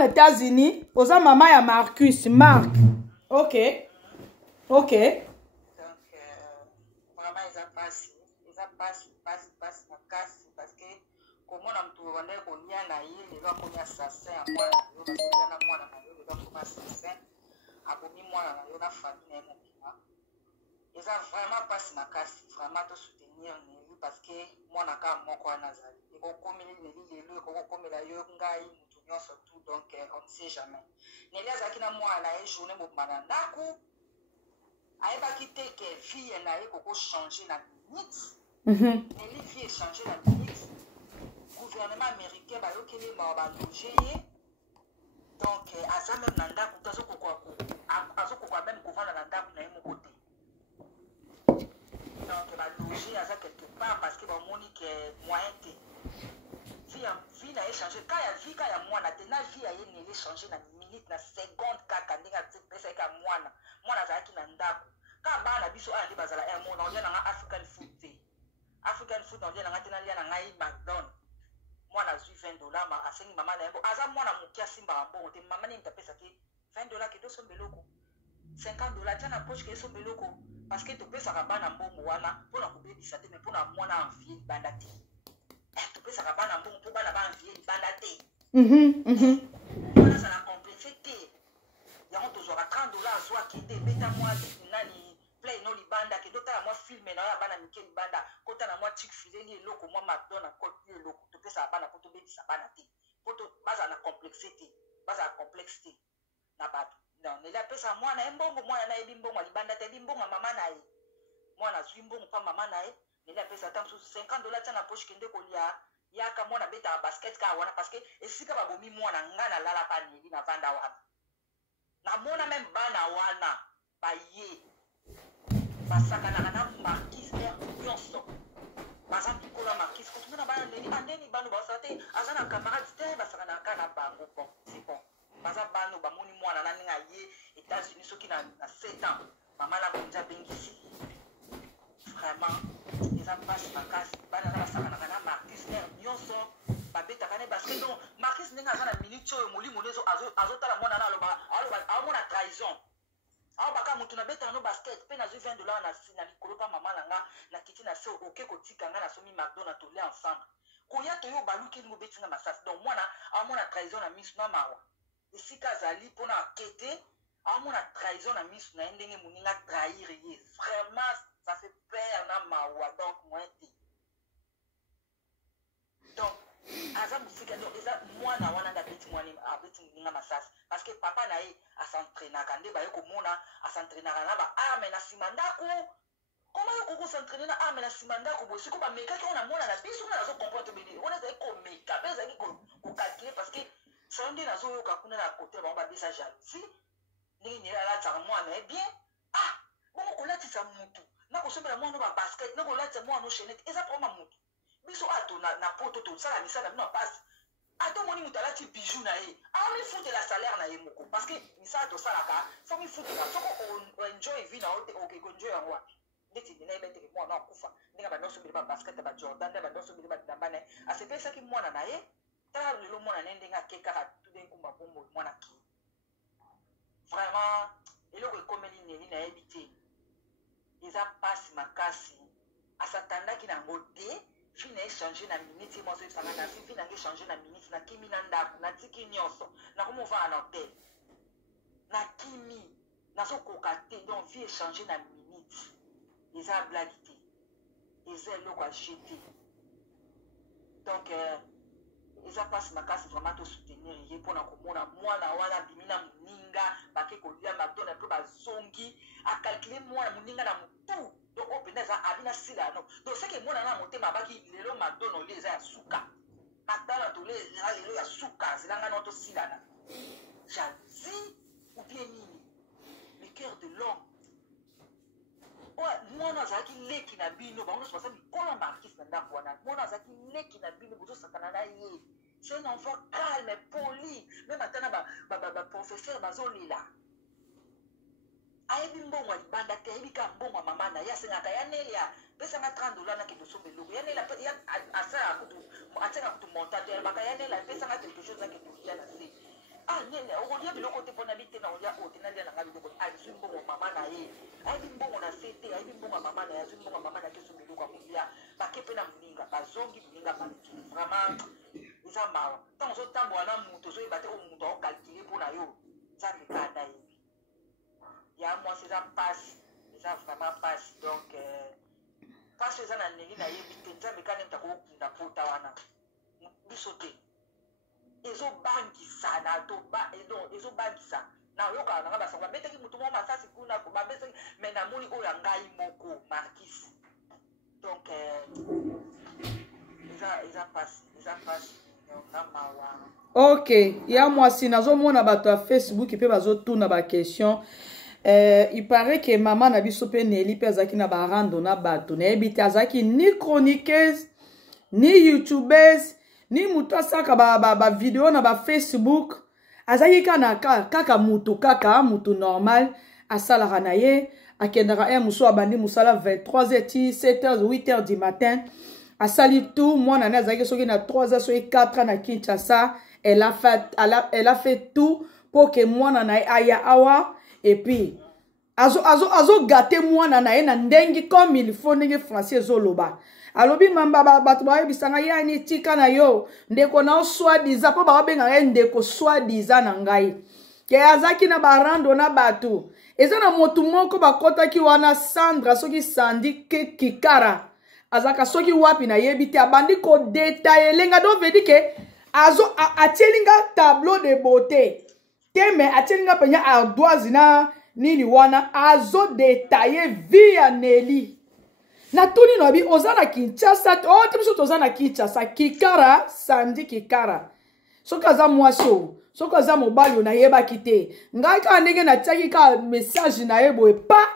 aux États-Unis, aux maman et à Marcus, Marc. Ok. Ok. Donc, vraiment, ils passent ma casse parce que, comme on a tourné, on y a naïe, les gens qu'on y a assassin, à moi, on a moi, les gens qu'on a assassin, à bomi, moi, on a famille, ils ont vraiment passé ma casse, vraiment de soutenir Nelly parce que moi, on a quand même quoi nazali. Et comme il est le, comme il a eu un gars, surtout, donc on ne sait jamais. Nelly a dit que moi, elle a journée, mon mananaku. Elle va quitter que vie elle a changé la minute. Elle vie changé la minute. Le gouvernement américain va loger. Donc à ça même nanda kutazo kokwa même gouvernement nanda na mon côté. Donc va loger à ça quelque part parce que bon monique moyen té. Vie n'a changé quand il y a moi na tena vie a yé changé na minute na seconde kaka ndinga pesa ka moi na za ki na ndako. Quand bana biso ali bazala mon on na African food day. African food on na tena lia na ngai McDonald's. Moi na zui $20 ma asengi mama na yebo aza mwana mukia simba mbongo te mama ni ntapesa ke $20 ke to sombeloko $50 tana poche ke sombeloko parce que to pesa ka bana mbongo wana pona kubebisa te mais pona mwana envie banda te to pesa ka bana mbongo po bana ba envie banda te wana ça la complexité yango to zo ka $30 zo akende beta moi nani play no libanda ke dota moi filme na ya bana mike libanda kota na moi chick fileli eloko moi McDonald's kote eloko to pesa bana poto bebisa bana te poto baza na complexité baza complexité na bato non ne la pesa moi na mbongo moi na ebi mbongo libanda te ebi mbongo mama na ye moi na zwi mbongo pa mama na ye ne la pesa tam $50 tana poche kende kolia yaka moi na beta basket ka wana parce que esika babomi moi na ngana lala pa neli na vanda wana na mona même bana wana ba ye basakana na Marquis nyonso baza pikola Marquis kotu na bana neli andeni bano basate azana camarade te basakana kana bango bon c'est bon baza bano bamoni mwana na ninga ye États-Unis soki na 7 ans mama la bonja bengisi vraiment ils ont passé ma casse bana na basakana kana Marquis nyonso babeta kana parce que donc Marquis ninga azana minute oyo molimo nezo azotala mwana na aloba amona trahison. Alors baka mutu na beta no basket pe na $20 na likolo pa mama na nga na kiti na so oke kotika nga na somi McDonald's to les ensemble koya to yo baluki ngo beti na masasi donc mwana amona trahison na misu na mawa esika zali pona akete amona trahison na misu na ndenge muninga trahir ye vraiment ça fait peur na mawa donc moi ti donc aza musika donc eza mwana wana da beti mwana abeti muninga masasi parce que papa na ye asentraîna kande ba yeko mona asentraîna na ba arme na simandako comment yeko ko s'entraîner na arme na simandako bo siko ba meka ko na mona na biso na zo comprendre bidi on est ko meka beza ki ko calculer parce que sonde na zo yo ka kuna na côté ba bisa jalousie ni ni la ta mwana eh bien bon ko lati sa mutu na ko sombela mwana ba basket na ko lati mwana no chenette eza pour ma mutu biso ato na poto to sala misala na passe. Attends, mon imutala ti bijou na ye. Mi fout de la salaire na ye moko. Parce que misala to salaka, faut mi fout de la. Soko on enjoy vie na ote oke enjoy en wa. Ndeti dina ibete ke mwana akufa. Ndinga ba noso biliba basket ba Jordan, ba noso biliba dambane. A se pesa ki mwana na ye. Ta lelo mwana nendenga keka ka tuden kumba bombo mwana ki. Vraiment, eloko ekomeli neli na ebite. Eza passe makasi. Asatanda ki na ngode. Fille n'a échangé la minute, moi je na fille n'a échangé la minute, na kimi nanda, na tiki nyonso, na comment va en hôtel, na kimi, na so kokate, donc fille échangé la minute, ils ont blaguité, ils ont l'eau à jeter, donc ils ont passé ma casse vraiment te soutenir, il pour na komona moi na wana bimina muninga, bake kolia McDonald's peu ba zongi, a calculer moi muninga na mutu. Donc on peut dire abina sila non donc c'est que moi na monter ma baki lelo McDonald's les a suka McDonald's tous les lelo ya suka c'est là notre sila na jalousie ou bien nini le cœur de l'homme moi na zaki leki na bino ba on se passe kola Marquis na ndako wana moi na zaki leki na bino bozo sakana na ye c'est un enfant calme poli même atana ba professeur bazolila ayebi mbongo libanda te ayebi ka mbongo mama na ya senga ya neli ya pesa na $30 na kito sombelo ya neli ya asa kutu atenga kutu montateur baka ya neli pesa na quelque chose na kito ya na se ya biloko te mpona bite na olia ote na lia na nga biloko azwi mbongo mama na ye ayebi mbongo na se te ayebi mbongo mama na ye azwi mbongo mama na ye keso biloko ya kolia bake mpe na moninga bazongi moninga baleki vraiment eza mawa ntango ozotambola na moto ozoyeba te oyo moto aokalkile mpona yo nzambe kaka nayebi ya mwasi eza mpasi eza vraiment mpasi donc mpasi eza na ndenge nayebi te nzambe kaka nemta kokunda pota wana biso te ezobangisa na to ezobangisa na oyokala nanga basango babetaki motu moko masasi kuna babetaki me namoni oyo ya ngai moko markise donc eza mpasi na mawa. Ok, ya mwasi nazomona bato ya Facebook mpe bazotuna ba question. Il paraît que maman na biso pe Nelly pe azaki na barando na bato nayebi te azaki ni chroniqueuse ni youtubeuse ni mutu asaka ba video na ba Facebook azaki kaka mutu normal asalaka na ye akendaka muso abandi musala 23h 7h 8h du matin asali tout mwana na azaki soki na 3h soki 4h na Kinshasa elle a fait tout pour que mwana na aya awa et puis azo gâté mwana na ye na ndengi comme il faut ndenge français zoloba alobi mamba bato bayebisanga yani tika na yo ndeko na soi-disant po babenga ye ndeko soi-disant na ngai ke azaki na barando na bato eza na motu moko bakotaki wana Sandra soki Sandi Kikara azaka soki wapi na yebi te abandi ko détailler lenga do vedi ke azo atielinga tableau de beauté teme atielinga penya ardoise na nini wana azo détailler vie ya Nelly na tuni no bi ozana Kinshasa o te biso tozana Kinshasa Kikara Sandi Kikara soka za mwaso soka za mobali na yeba kite ngai ka ndenge na tiaki ka message na yebo epa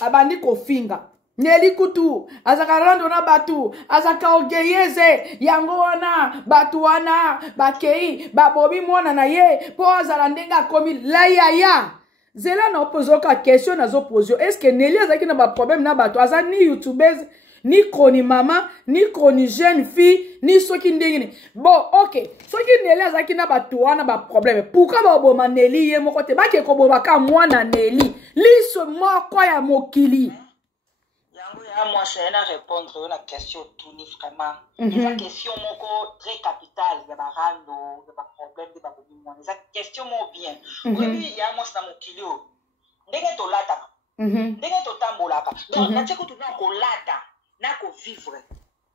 abandi ko finga Nelly kutu azaka rando na batu azaka ogeyeze yango wana batu wana bakei babobi mwana na ye po azala ndenga komi la ya zela na opozoka question nazo poser est-ce que Nelly azaki na ba problème na batu aza ni youtubeuse ni koni mama ni koni jeune fille ni soki ndengine bon ok soki Nelly azaki na batu wana ba problème pourquoi ba boma Nelly ye moko te bake ko bobaka mwana Nelly liso moko ya mokili. Moi, je vais répondre à la question tout vraiment. La question très capitale, il y a un rando, il y a un problème, il y a un problème. La question bien. Oui, il y a moi, c'est mon kilo. Ndenge to lata. Ndenge to tambolaka. Donc, na tcheko tu na ko lata, na ko vivre.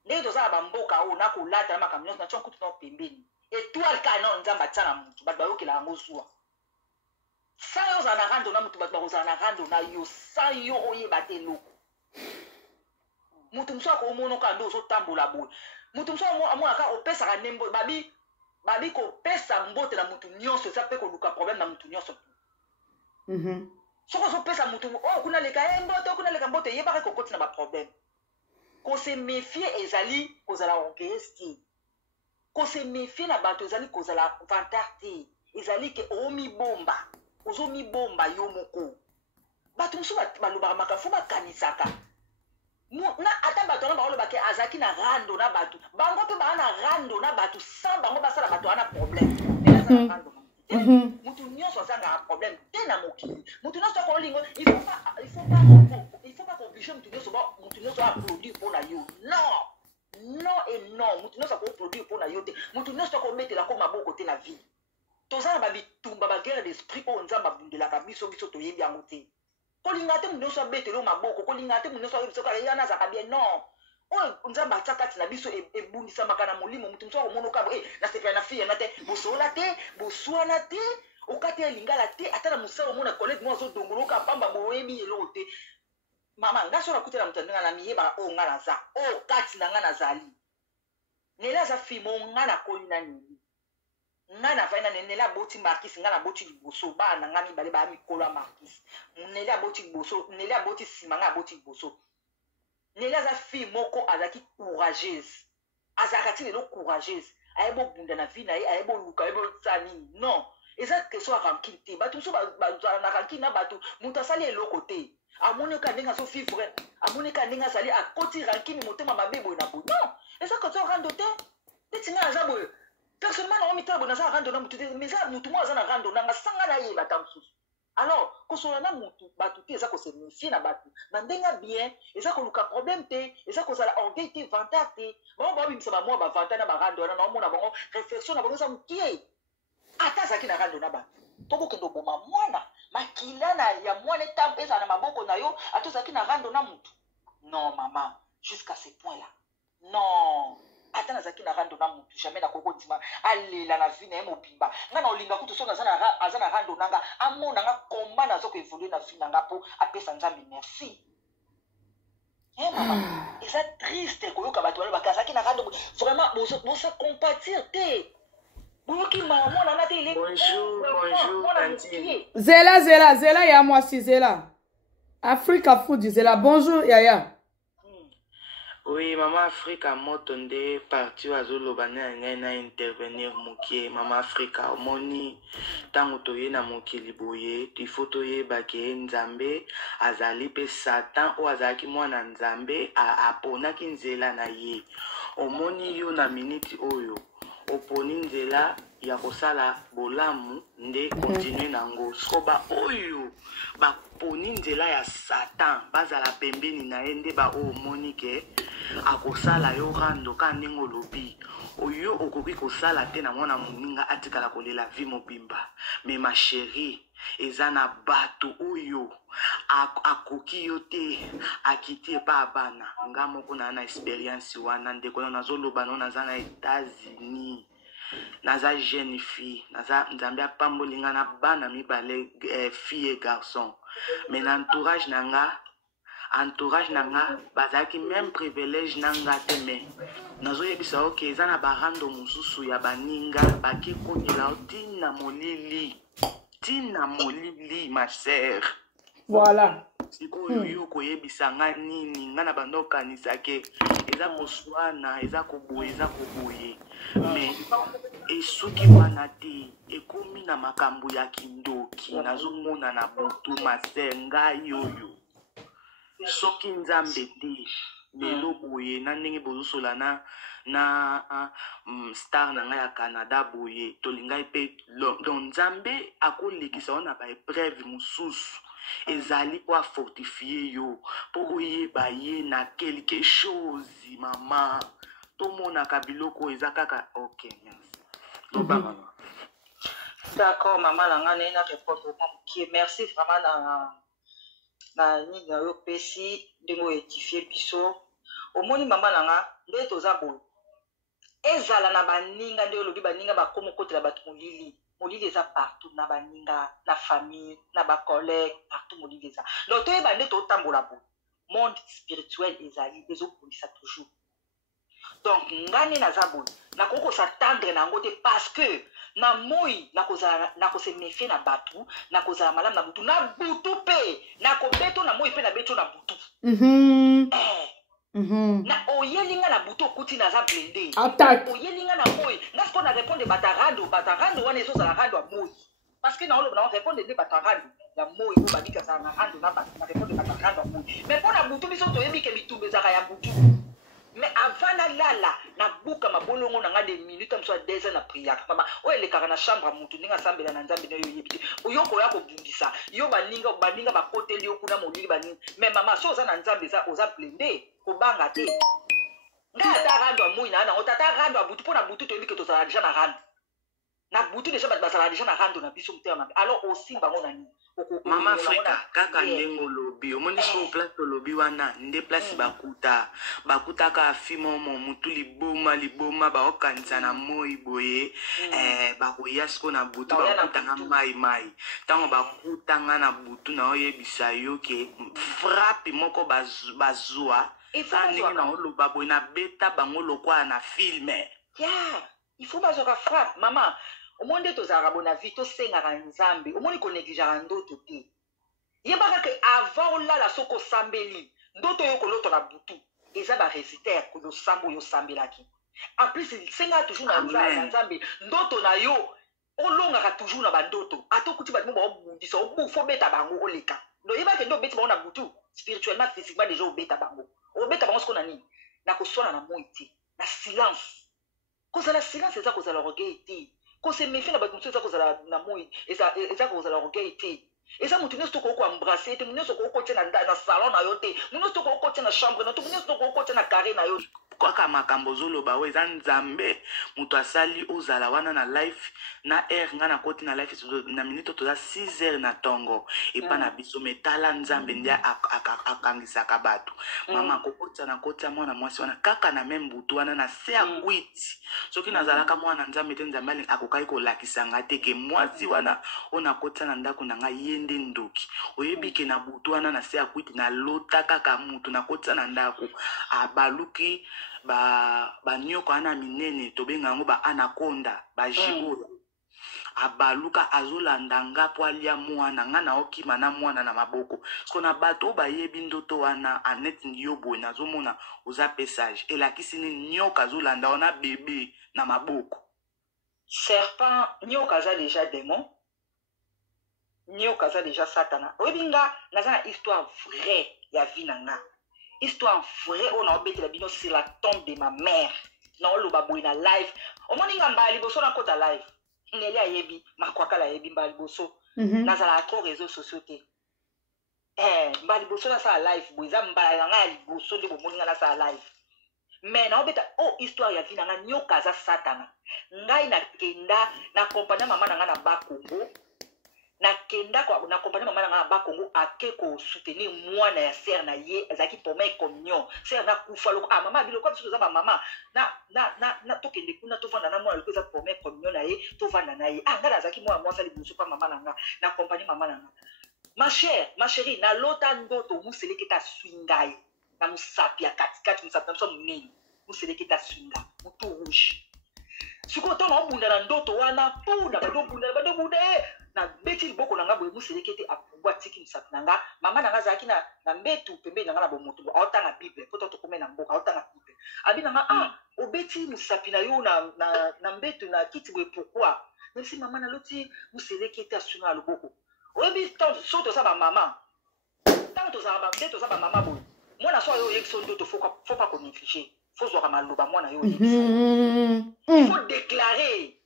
Ndenge to za bamboka o na ko lata na makamyo na tcheko tu na pembeni. Et toi le cas non nzamba tsana mutu, ba yo kila ngosua. Sa yo za na rando na mutu ba za na rando na yo, sa yo oye batelo. Mutu mso ko mono ka ndo so tambola boy mutu mso amona ka opesa ka nembo babi ko pesa mbote na mutu nyonso ça peut ko luka problème na mutu nyonso soko so pesa mutu kuna leka mbote yeba ko koti na ba problème ko se méfier ezali ko zala orgueil ko se méfier na bato ezali ko zala vantarté ezali ke omi bomba ozomi bomba yo moko bato mso baloba makafu bakanisaka na ata bato na baolo bake azaki na rando na bato bango pe ba na rando na bato sans bango basala bato ana problème mutu nyonso azanga problème te na mokili mutu nyonso ko lingo il faut pas obliger mutu nyonso a produire pour la yo non et non mutu nyonso ko produire pour la yo te mutu nyonso ko metela ko maboko te na vie tozana ba bitumba ba guerre d'esprit o nzamba bundelaka biso to yebi yango te kolingate munoso betelo maboko kolingate munoso biso kala yana za bien non o nzamba tsakati na biso ebundisa makana molimo mutu mso komono kabo na sepa na fille na te bosola te boswana te okate lingala te atana musalo mona collègue mo zo dongoloka pamba boyebi elo te mama ngaso na kutela mutandanga na miyeba o ngala za o kati na ngana zali nela za fille mo ngana kolina ni ngana faina nela boti markis ngana boti liboso ba na ngami bale ba mikolo markis nela boti liboso nela boti simanga boti liboso nela za fille moko azaki courageuse azakati lelo courageuse ayebo bunda na vie na ye ayebo luka ayebo tsani non eza question ranking te bato so ba na ranking na bato mutu asali eloko te amoneka ndenga so vivre amoneka ndenga sali akoti ranking motema mabebo na bo non eza question rando te tinga za boye personnellement on mettait bonaza rando na mutu mais ça mutu moi za na rando na sanga na ye batamsu alors ko so na mutu batuti eza ko se méfier na batu na ndenga bien eza ko luka problème te eza ko sala orgueil te vantar te bon ba bimisa ba moi ba vantar na ba rando na mona bango réflexion na bango za mukie ata zaki na rando na ba tobo kendo boma mwana makila na ya mwana tampesa na maboko na yo atozaki na rando na mutu non maman jusqu'à ce point là non ata nazaki na rando na mutu jamais na koko ndima alela na vie na ye mobimba nga na olinga kutu so aza na rando nanga amona nga komba nazo ko évoluer na vie nanga po apesa nzambe merci maman eza triste koyoka bato balo bakazaki na rando vraiment bosa compatir te boyoki maman na te ile bonjour Tantine Zela ya mwasi Zela Africa Food Zela bonjour Yaya. Oui, maman Africa motonde parti azoloba na intervenir mukie mama Africa omoni tango toye na mokili boye tifo toyeba ke nzambe azali pe satan o azalaki mwana nzambe aponaki nzela na ye omoni yo na minute oyo oponi nzela ya kosala bolamu nde continue nango soba oyo baponi nzela ya satan bazala pembeni na ye nde ba omoni ke akosala yo rando ka ndenge olobi oyo okoki kosala te na mwana moninga atikala kolela vie mobimba me ma chérie eza na bato oyo akoki yo te akiti epa abana nga moko na expérience wana ndeko na nazoloba no naza na États-Unis naza jeune fille naza nzambe apamboli nga na bana mibale fille et garçon mais na entourage nanga bazalaki même privilège nanga te me nazoyebisa oke eza na barando mosusu ya baninga baki konyela tina molili ma sœur Voilà. sikoyo yo koyebisa nga nini nga na bando okanisa ke eza koswana eza koboye me esuki wana te ekomi na makambo ya kindoki nazomona na butu maser ngai oyo soki nzambe te lelo boye na ndenge bozosola na star na ngai ya Canada boye tolingai pe donc nzambe akolekisa wana ba épreuve mosusu ezali po afortifie yo po oyeba ye na quelque chose mama tomonaka biloko eza kaka ok loba mama d'accord maman na nga na répondre qui merci vraiment na nini na yo pesi ndenge oédifie biso omoni mama na nga nde toza boye ezala na baninga nde olobi baninga bakoma okotela bato molili eza partout na baninga na famille na bacollègue partout molili eza donc toyeba nde totambola boye monde spirituel ezali ezopolisa toujours donc ngani naza boye nakoki kosatendre na yango te parce que na moi nakose méfie na bato nakozala malamu na butu na butu mpe nakobeto na moi mpe nabeto na butu na oyelinga na butu okuti naza blende oyelinga na moi nga siko na répondre batarando wana ezozala rando ya moi parce que naoloba na répondre nde batarando ya moi oyo babiki azala na rando na bato na répondre batarando ya moi mais mpo na butu biso toyebi ke bitumba ezaka ya butu mais avant nalala nabuka mabolongo na nga de minute moso ya 2 heures na prière mama oyo elekaka na chambre ya mutu ndenge asambela na nzambe na yo oyebi te oyoko oya kobundisa yo baninga bakoteli yo kuna molili baninga mais mama so oza na nzambe oza blende kobanga te nga ata rando ya moi na yango tata rando ya butu mpo na butu toyebi ke tozala deja na rando na butu deja bato bazala deja na rando na biso motema mabe alors osimba ngo na nini mama Africa kaka ndenge olobi omoni so place olobi wana nde place bakutaka afi momo mutu liboma baokanisa na moi boye bakoya siko na butu bakutanga mai ntango bakutanga na butu na oyebisa yo ke frappe moko bazwa ta ndenge na oloba boye na beta bango lokwala na filme il faut bazwaka frappe mama omoni nde tozalaka bona vie tosengaka nzambe omoni konegligeaka ndoto te yebaka ke avant olala soki osambeli ndoto oyo kolota na butu eza barésultat koyosambo oyo osambelaki en plus sengaka toujours na nzambe ndoto na yo olongaka toujours na bandoto ata okuti bato mo baobundisa obufa obeta bango oleka ndo yebaka nde obeti bango na butu spirituellement physiquement déjà obeta bango siko na nini na koswana na moi te na silence kozala silence eza kozala orgueil te kose méfie na bato mosusu eza kozala na moi eza kozala orgueil te eza motu nyonso tokoki koembrasse te motu nyonso tokoki kotia na salon na yo te motu nyonso tokoki kotia na chambre na to motu nyonso tokoki kotia na carré na yo kaka makambo ozoloba oyo eza nzambe moto asali ozala wana na life na aire nga na koti na life na minute toza 6 heures na ntongo epa na biso me tala nzambe nde akangisaka bato mama akokotisa na koti ya mwana mwasi wana kaka na meme butu wana na se ya kwiti soki nazalaka mwana nzambe te nzambe akokaki kolakisa nga te ke mwasi wana oyo nakotisa na ndako na ngai ye nde ndoki oyebi ke na butu wana na se ya kwiti nalota kaka mutu nakotisa na ndako abaluki banyoka wana minene tobenga yango baanakonda bajigola abaluka azolanda nga po alia mwana nga naokima na mwana na maboko so na bato oyo bayebi ndoto wana aneti yo boye nazomona oza pesage elakisi nini nyoka azolanda wana bebe na maboko serpent nyoka aza déjà démon nyoka aza déjà satana oyebi nga naza na histoire vraie ya vie na nga histoire vraie oyo naobetela bino c'est la tombe de ma mère naoloba boye na live omoni nga mbala liboso nakota live neli ayebi makwakala ayebi mbala liboso nazala trop réseaux sociaux te mbala liboso nasala live boye eza mbala na nga ya liboso nde bomoni nga nasala live mais naobeta histoire ya vie na nga nyoka aza satana ngai nakenda na kompagnie mama na nga na bakongo nakenda na kompagnie mama na nga na bakongo ake kosoutenir mwana ya sere na ye azalaki première communion sere nakufa loko mama abiloko biso toza bamama na tokende kuna tovanda na mwana loko eza première communion na ye tovanda na ye ngai nazalaki mwana mwasi liboso mpa mama na nga na kompagnie mama na nga ma chérie nalota ndoto moseleketa aswi ngai na mosapi ya katikati mosapi na biso monene moseleketa aswi ngai motu rouge sikoyo ntango obunda na ndoto wana puna badobunda na beti liboko na nga boye moselekete apubu atiki mosapi na nga mama na nga azalaki na mbetu pembeni na nga na bomoto aotanga bible po to tokome na mboka aotanga bible abi na nga obeti mosapi na yo na mbetu na kiti boye pourkui nesi mama naloti moselekete asunga na loboko oyebi so toza bamama ntango toza bamama boye mwana so oyo oyebisa ndoto faut pas konéglige faut zwaka maloba mwana yo oyebisa faut déclarer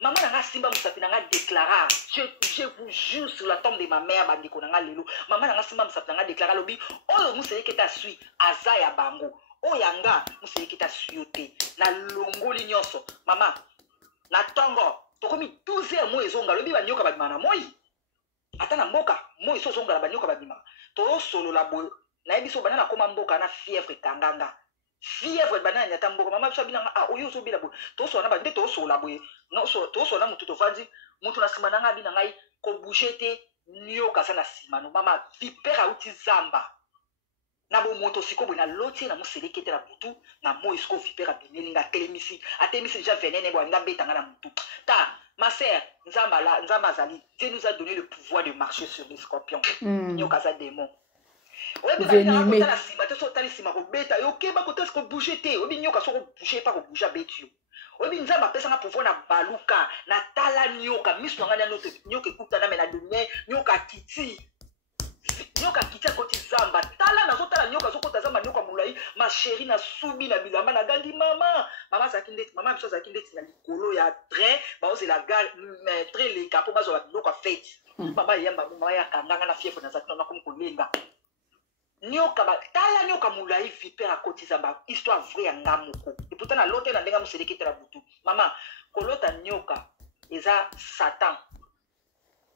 mama na nga simba mosapi na nga déclara je vous jure sur la tombe de ma mère bandeko na nga lelo mama na nga simba mosapi na nga déclara lobi oyo moselekete aswi aza ya bango oyo yanga moselekete aswi yo te na longoli nyonso mama na ntongo tokomi 12 heures moi ezonga lobi banyoka babima na moi ata na mboka moi so ozonga na banyoka babima tosolola boye nayebi so bana nakoma mboka na fièvre kanganga fièvre banana nyata mboka mama biso binanga oyo ozobila boye tosola na bande tosola boye tosola mutu tovandi mutu na nsima na ngai abina ngai kobouge te nyoka aza na nsima no mama vipere auti zamba na bomoto siko boye naloti na moselekete na butu na moi siko vipere abimeli nga atelemisi déjà venene boye nga mbetanga na mutu ta ma sœur nzamba azali Dieu nous a donné le pouvoir de marcher sur les scorpions nyoka aza démon oyebi na nsima te so otali nsima kobeta yo okeba kotasi kobouge te oyebi nyoka so kobouge epa kobouge abeti yo oyebi nzambe apesanga pouvoir na baluka natala nyoka miso na ngai nyoka ekutana me na lumière nyoka kiti akoti zamba tala nazotala nyoka azokota zamba nyoka molai ma chérie nasubi na bilamba nagangi mama biso azalaki ndeti na likolo ya train baozela gare train leka mpo bazwa biloko ya fete mama yamba mama yakanganga na fiefo nazalaki nana komi kolenga nyoka tala nyoka molai vipere akoti zamba histoire vrai ya nga moko eputa na lote na ndenge moselekete na butu mama kolota nyoka eza satan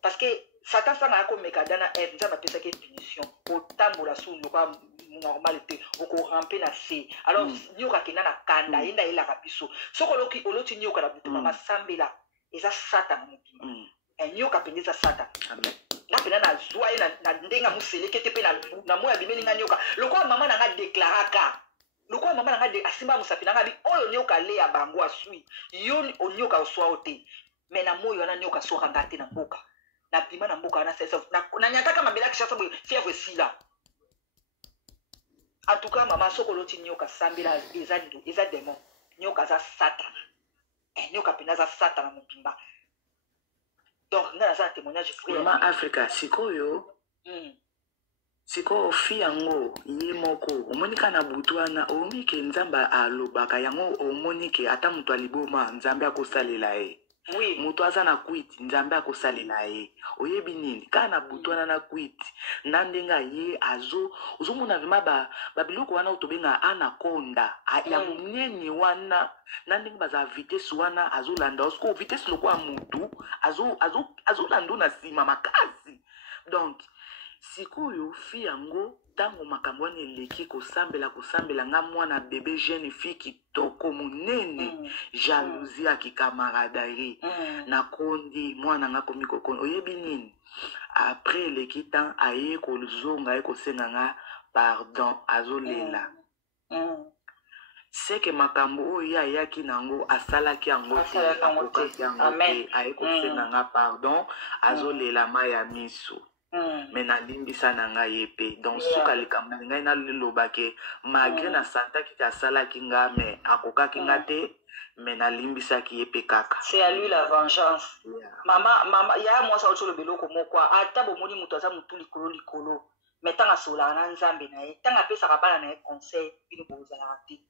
parce que Satan sanga yako mekadana Eve nzamba pesaki punition otambola su loka normal te okorampe na se alors nyoka kena na kanda yenda elaka biso soko oloti nyoka na butu mama sambela eza Satan mobima nyoka pende eza Satan amen na pena na zwa na ndenga moselekete pe na moya bimeli nga nyoka lokola mama na nga déclaraka lokola mama na nga asimba mosapi na nga bi oyo nyoka le ya bango asui yo onyoka oswa ote mais na moyo wana nyoka soka ngate na mboka na bima na mboka wana sesa na nyataka mabela kishasa boye fièvre sila en tout cas mama soko loti nyoka sambela eza démon nyoka za Satan nyoka pena za Satan na mobimba donc nga za témoignage frère mama Africa sikoyo siko fi yango ye moko omonika na butuana omike nzamba alobaka yango omonike ata mutu aliboma nzambe akosalela ye. Oui. Mutu aza na kwiti nzambe akosalela ye. Oyebi nini kana butuana na kwiti nandenga ye azo ozomona vima babiloko wana otobenga anaconda ya munene wana nandenga baza vitesse wana azolanda osko vitesse lokwa mutu azolanda na sima makasi. Donc sikoyo fi yango tango makambo wana eleki kosambela nga mwana bebe jeune fille kitoko monene jalousie akikamaraderie nakondi mwana nga komi kokoni oyebi nini après eleki temps aye kozonga aye kosenga nga pardon azolela seke makambo oyo ayaki nango asalaki yango te akokaki yango te aye kosenga nga pardon azolela ma ya miso. Mais na limbisa na nga yepe donc suka likambo ngai na liloba ke malgré na santa ki kasala ki nga mais akokaki nga te mais na limbisa ki yepe kaka. C'est à lui la vengeance. Mama ya moi ça otolo beloko moko ata bomoni mutu aza mutu likolo mais tanga sola na nzambe na ye tanga pesa kabana na ye conseil bino bozala te.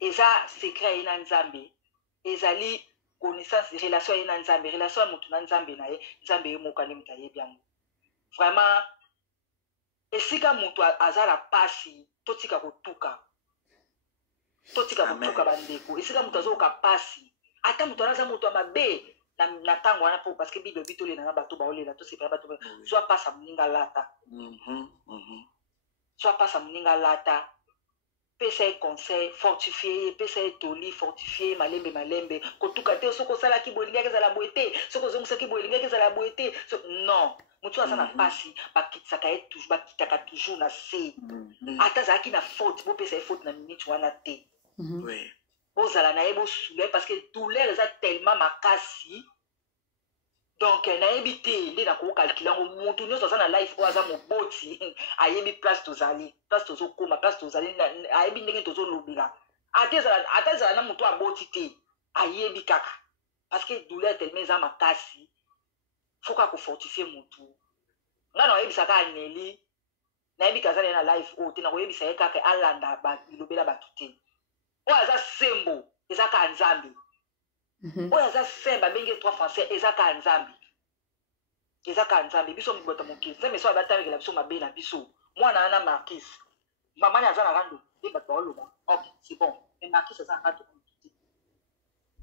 Eza secret ina nzambe ezali connaissance relation ina nzambe relation mutu na nzambe na ye nzambe ye moko ali mutaye bien vraiment esika mutu azala pasi totika kotuka bandeko esika mutu azoka pasi ata mutu anaza mutu amabe na tango wana po parce que bible bitole na bato baolela to separa bato soit pasa muninga lata soit pasa muninga lata pesa conseil fortifié pesa toli fortifié malembe kotuka te soko sala ki bolinga kezala boete soko zongusa ki bolinga kezala boete non mutu aza na pasi bakitsaka ye toujours bakitaka toujours na se ata zaki na faute bo pesa faute na minute wana te oui bozala na ye bosula parce que douleur eza tellement makasi donc nayebi te nde nakokokalikilango mutu nyonso aza na life oyo aza moboti ayebi place tozali place tozokoma place tozali ayebi ndenge tozolobela ata ezala na mutu aboti te ayebi kaka parce que douleur tellement eza makasi foka kofortifie mutu nga na oyebisaka aneli nayebi kaza na life oyo te nakoyebisa ye kaka alanda bilobela bato te oyo aza sembo eza ka nzambe oyo aza semba benge 3 français eza ka nzambe biso mibota mokili nzambe so abatalekela biso mabe na biso mwana ana marquise mamani aza na rando bato baoloba ok c'est bon mais marquise aza na rando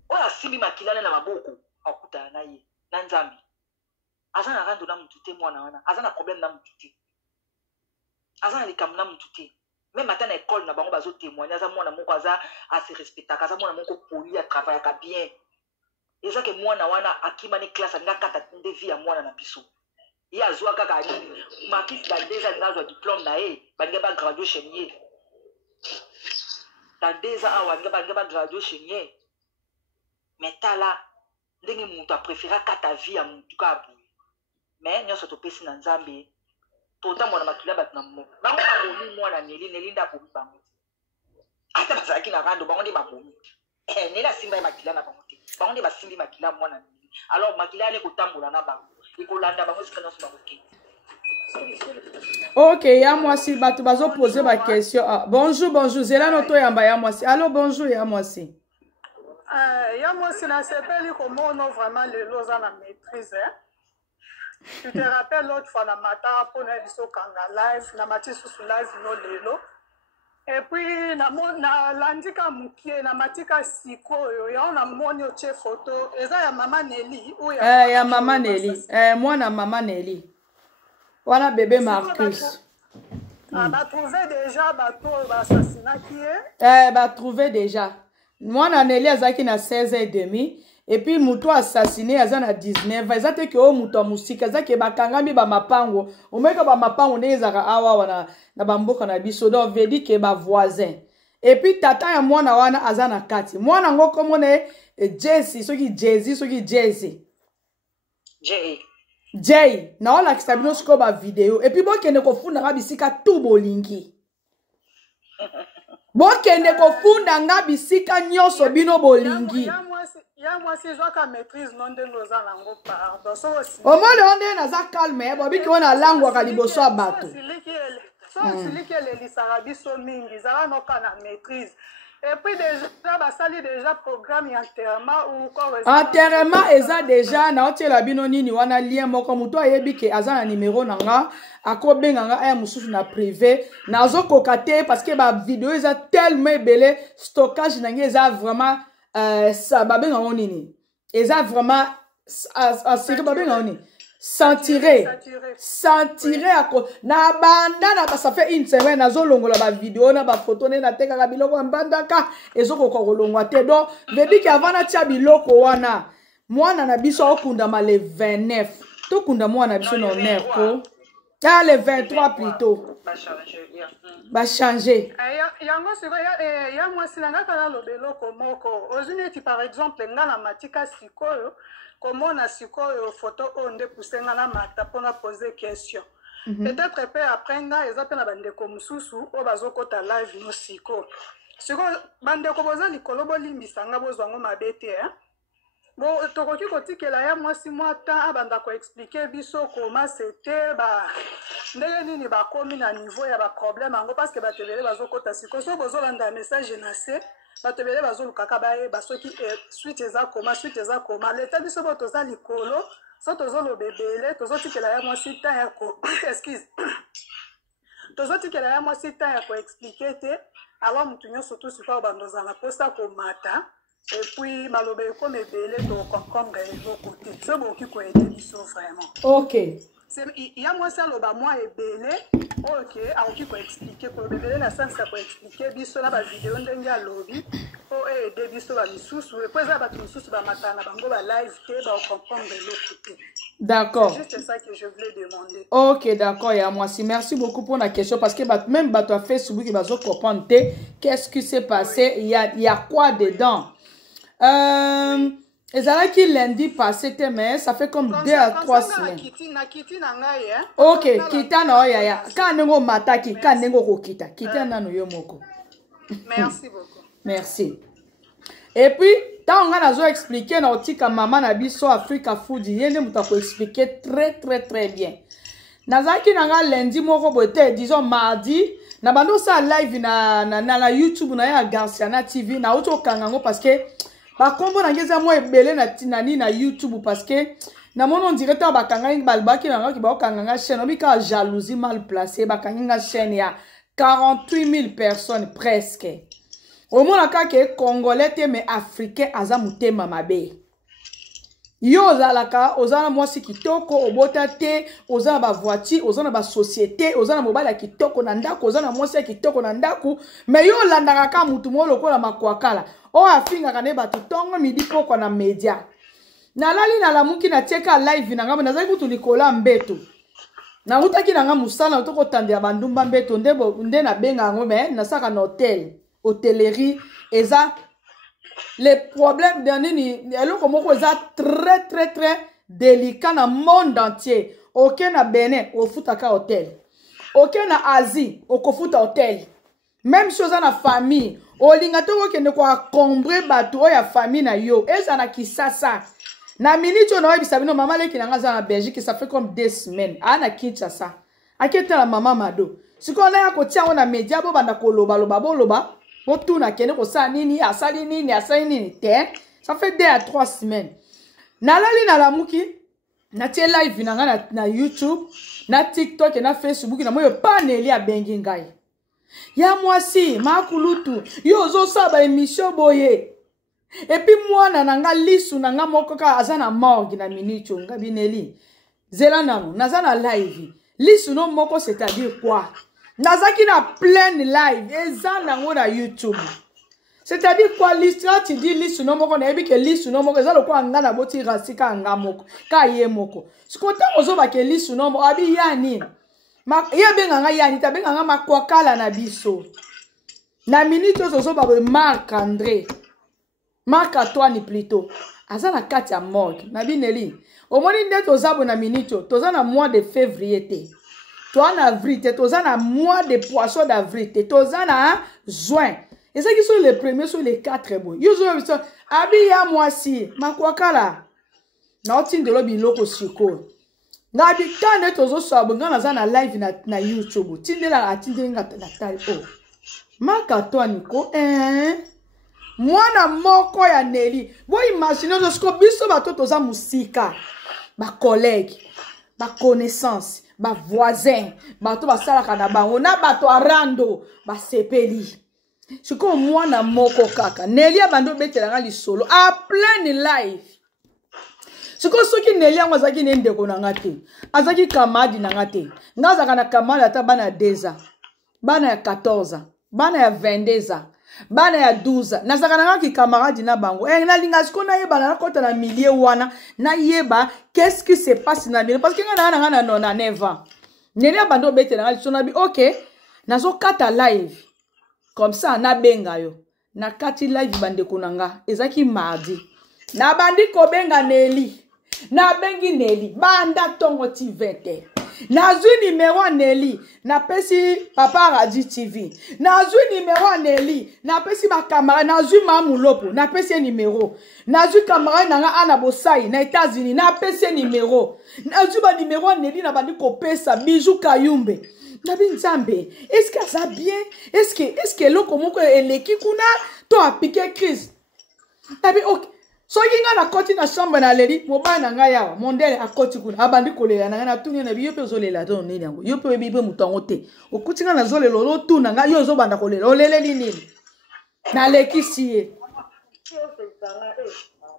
oyo asimbi makilane na maboko akutana na ye na nzambe aza na rando na mutu te mwana wana aza na problème na mutu te aza na likambo na mutu te même ata na école na bango bazotémoigne aza mwana moko aza ase respectaka aza mwana moko poli atravaillaka bien eza ke mwana wana akimani classe alinga kata nde vie ya mwana na biso ye azwa kaka anini makisi na 2 ans nazwa diplôme na ye balinga bagradue chez ye na 2 ans awa balinga bagradue chez ye mais tala ndenge mutu apréféra kata vie ya mutu ka boye mais nyonso topesi na nzambe totambola makila bato na moko bango babomi mwana neli nde abomi bango ata bazalaki na rando bango nde babomi neli asimba ye makila na bango te bango nde basimbi makila mwana neli alors makila ane kotambola na bango ekolanda bango esika nyonso bango ke ok ya mwasi bato bazopose baquestion bonjour zela no toyamba ya mwasi allo bonjour ya mwasi ya mwasi nasepeli komona vraiment lelo oza na maîtrise tu te rappelles l'autre fois na matanga mpona biso kanga live na mati susu live no lelo et puis nalandika mokie na matika sikoyo yango namoni otie photo eza ya mama Nelly ya mama Nelly mwana mama Nelly wana bébé Marcus batrouve déjà bato basasinaki ye batrouve déjà mwana Nelly azalaki na 16h30 et puis mutu assassiné aza na 19 eza te ke o mutu musika eza ke bakangami ba mapango omeka ba mapango ne ezaka awa na bamboka na biso donc vedi ke ba voisin et puis tata ya mwana wana aza na kati mwana ngo komone Jesse soki Jesse soki Jesse Jay na ola kisabino siko ba video et puis bokende kofunda nga bisika tu bolingi bokende kofunda nga bisika nyonso bino bolingi Ya moi si je ka maîtrise non de nos alango pardon so aussi au moins on est na za calme bobi ki ona langue ka liboso abato so aussi que les lisarabi so mingi za no kana maîtrise et puis déjà basali déjà programme enterrement ou quoi enterrement eza déjà na otela bino nini wana lien moko muto ayebi ke aza na numéro nanga akobenga nga aya mususu na privé nazo kokate parce que ba vidéo eza tellement belé stockage nange eza vraiment ça babenga nini eza vraiment assuré babenga nini sentiré na banda na ça fait une semaine nazo longola ba vidéo na ba photo na tekaka biloko mbandaka ezoko kolongwa te donc vebi ki avant na tia biloko wana mwana na biso okundama le 29 to kunda mwana biso no nerko ah le 23 plutôt ba changer yango siko ya mwasi nanga kana lobelo komoko ozuneti par exemple ngana matika sikoyo komona sikoyo photo onde pusenga na mata pona poser question peut-être peu après nga eza pe na bandeko mususu o bazokota live no siko bandeko boza likolo bolimbisa nga bozwango mabete bon tokoki kotikela ya mwasi mwata abanda ko expliquer biso comment c'était ba ndenge nini bakomi na niveau ya ba problème ango parce que batebele bazokota siko so bozolanda message na se batebele bazolukaka baye basoki suite eza koma leta biso bo toza likolo so tozolobebele tozotikela ya mwasi ta ya ko excuse tozotikela ya mwasi ta ya ko expliquer te alors mutu nyonso to sikoyo bandozala posta komata et puis malobe comme ebele to concombre eloko te so boki koyede biso vraiment ok ya mwasi aloba mwa ebele ok akoki koexplike kolobebele na sansa koexplike biso na bavideo ndenge alobi po ede biso bamisusu epo eza bato misusu bamatana na bango balive te baocomprendre eloko te. D'accord. C'est juste ça que je voulais demander. Ok, d'accord, ya mwasi. Merci beaucoup pour la question parce que même bato à Facebook ils vont comprendre qu'est-ce qui s'est passé, il y a quoi dedans. Et ça là qui lundi passé mais ça fait comme 2 à 3 semaines. Ok, kita na oya ya. Kanengo mataki, kanengo kokita. Kita na no yomoko. Merci beaucoup. Merci. Et puis, tant on a expliqué na otika maman na biso Africa Food, yene muta ko expliquer très bien. Nazaki nanga lundi moko bote, disons mardi, na bando sa live na YouTube na ya Garciana TV na auto kangango parce que ba kombo na ngeza mo ebele na YouTube parce que na mono directeur ba kanganga balbaki na ki ba kanganga chaîne obika jalousie mal placée ba kanganga chaîne ya 48 000 personnes presque. Au moins la ke congolais te mais africain aza mutema mabe. Yo ozalaka ozana mwasi kitoko obota te ozana ba voiture ozana ba société ozana mobala kitoko na ndako ozana mwasi kitoko na ndako mais yo landaka ka mutu mo lokola makwakala o afinga kane batu tongo midi poko na media na lali na lamuki na teka live na ngamba nazali kutu likola mbeto na utaki na ngamba musala utoko tande ya bandumba mbeto nde na benga ngo mais na saka na hotel hôtellerie eza les problèmes d'année eloko moko eza très délicat na monde entier. Ok na Benin au futaka hôtel. Ok na Asie au kofuta hôtel. Même chose na famille. O linga to kende ko akombre bato ya famille na yo. Eza na Kisasa. Na minute on oyebi sabino mama leki na ngaza na Belgique ça fait comme 2 semaines. Ana Kinshasa. Aketa la mama Mado. Siko na ya ko tia na media bo banda ko loba boloba. Otuna kene ko sa nini asali nini te ça fait 2 à 3 semaines nalali na lamuki na tie live na YouTube na TikTok na Facebook na moyo paneli ya bengi ngai ya mwasi makulutu yo zo saba émission boye et puis mwana nanga lisu nanga moko ka azana morgue na minicho ngabineli zela nano nazana live lisu no moko c'est-à-dire quoi. Nazaki na plein live eza nango na YouTube. C'est-à-dire quoi l'histoire tu dis lisu no moko na ebi ke lisu no moko eza lokwa nga na boti rasika nga moko ka ye moko. Sikota ozo ba ke lisu no moko abi yani. Ma ya benga nga yani ta benga nga makwakala na biso. Na minute ozo ba Marc André. Marc Antoine plutôt. Aza na kati ya morgue na bineli. Omoni ndeto zabo na minute toza na mois de février te. Toi en avril, tu as un mois de poisson d'avril, tu as un juin. Et ça qui sont les premiers, sont les 4 bon. Yo zo abi ya mwasi, makwakala. Na otin de lobi loko siko. Na bi kane tozo sabo ngana za na live na YouTube. Tindela atinde ngata na tali oh. Maka to aniko mwana moko ya Nelly. Bo imagine zo sko biso bato toza musika. Ba collègue, ba connaissance, ba voisin, bato basalaka na bango na bato arando, ba sepeli. Siko mwana moko kaka. Nelly abando betelanga lisolo a plein live. Siko soki Nelly angazaki ndeko na ngate. Azaki kamadi na ngate. Ngazaka na kamadi ata bana 2 ans. Bana ya 14 ans. Bana ya 22 ans. Bana ya 12 ans. Nazaka na ngaki camarade na bango. Na linga siko na yeba na kota na milieu wana. Na yeba qu'est-ce qui se passe na Nelly. Parce que ngana na 9 ans. Nelly abando betelanga lisolo bi OK. Nazo kata live. Comme ça, na benga yo. Na kati live bandeko nanga. Ezaki mardi. Na bandi ko benga Nelly. Na bengi Nelly. Banda tongo ti 20. Na zui numéro Nelly. Na pesi Papa Radio TV. Na zui numéro Nelly. Na pesi ma camarade. Na zui Mamulopo. Na pesi numéro. Na zui camarade nanga ana bosai. Na États-Unis. Na pesi numéro. Na zui ba numéro Nelly. Na bandi ko pesa. Bijou Kayumbe. Nabi Nzambe, est-ce que ça bien? Est-ce que l'on comment que eleki kuna to a piqué crise? Nabi ok. So yinga na koti na chambre na leli, mobana nga yawa, mondele akoti kuna, abandi kolela na tuni na biyo pe zolela to nini yango. Yo pe bibe mutongo te. Okutinga na zolelo lo tuna nga yo zo banda kolela. Olele nini? Na leki siye.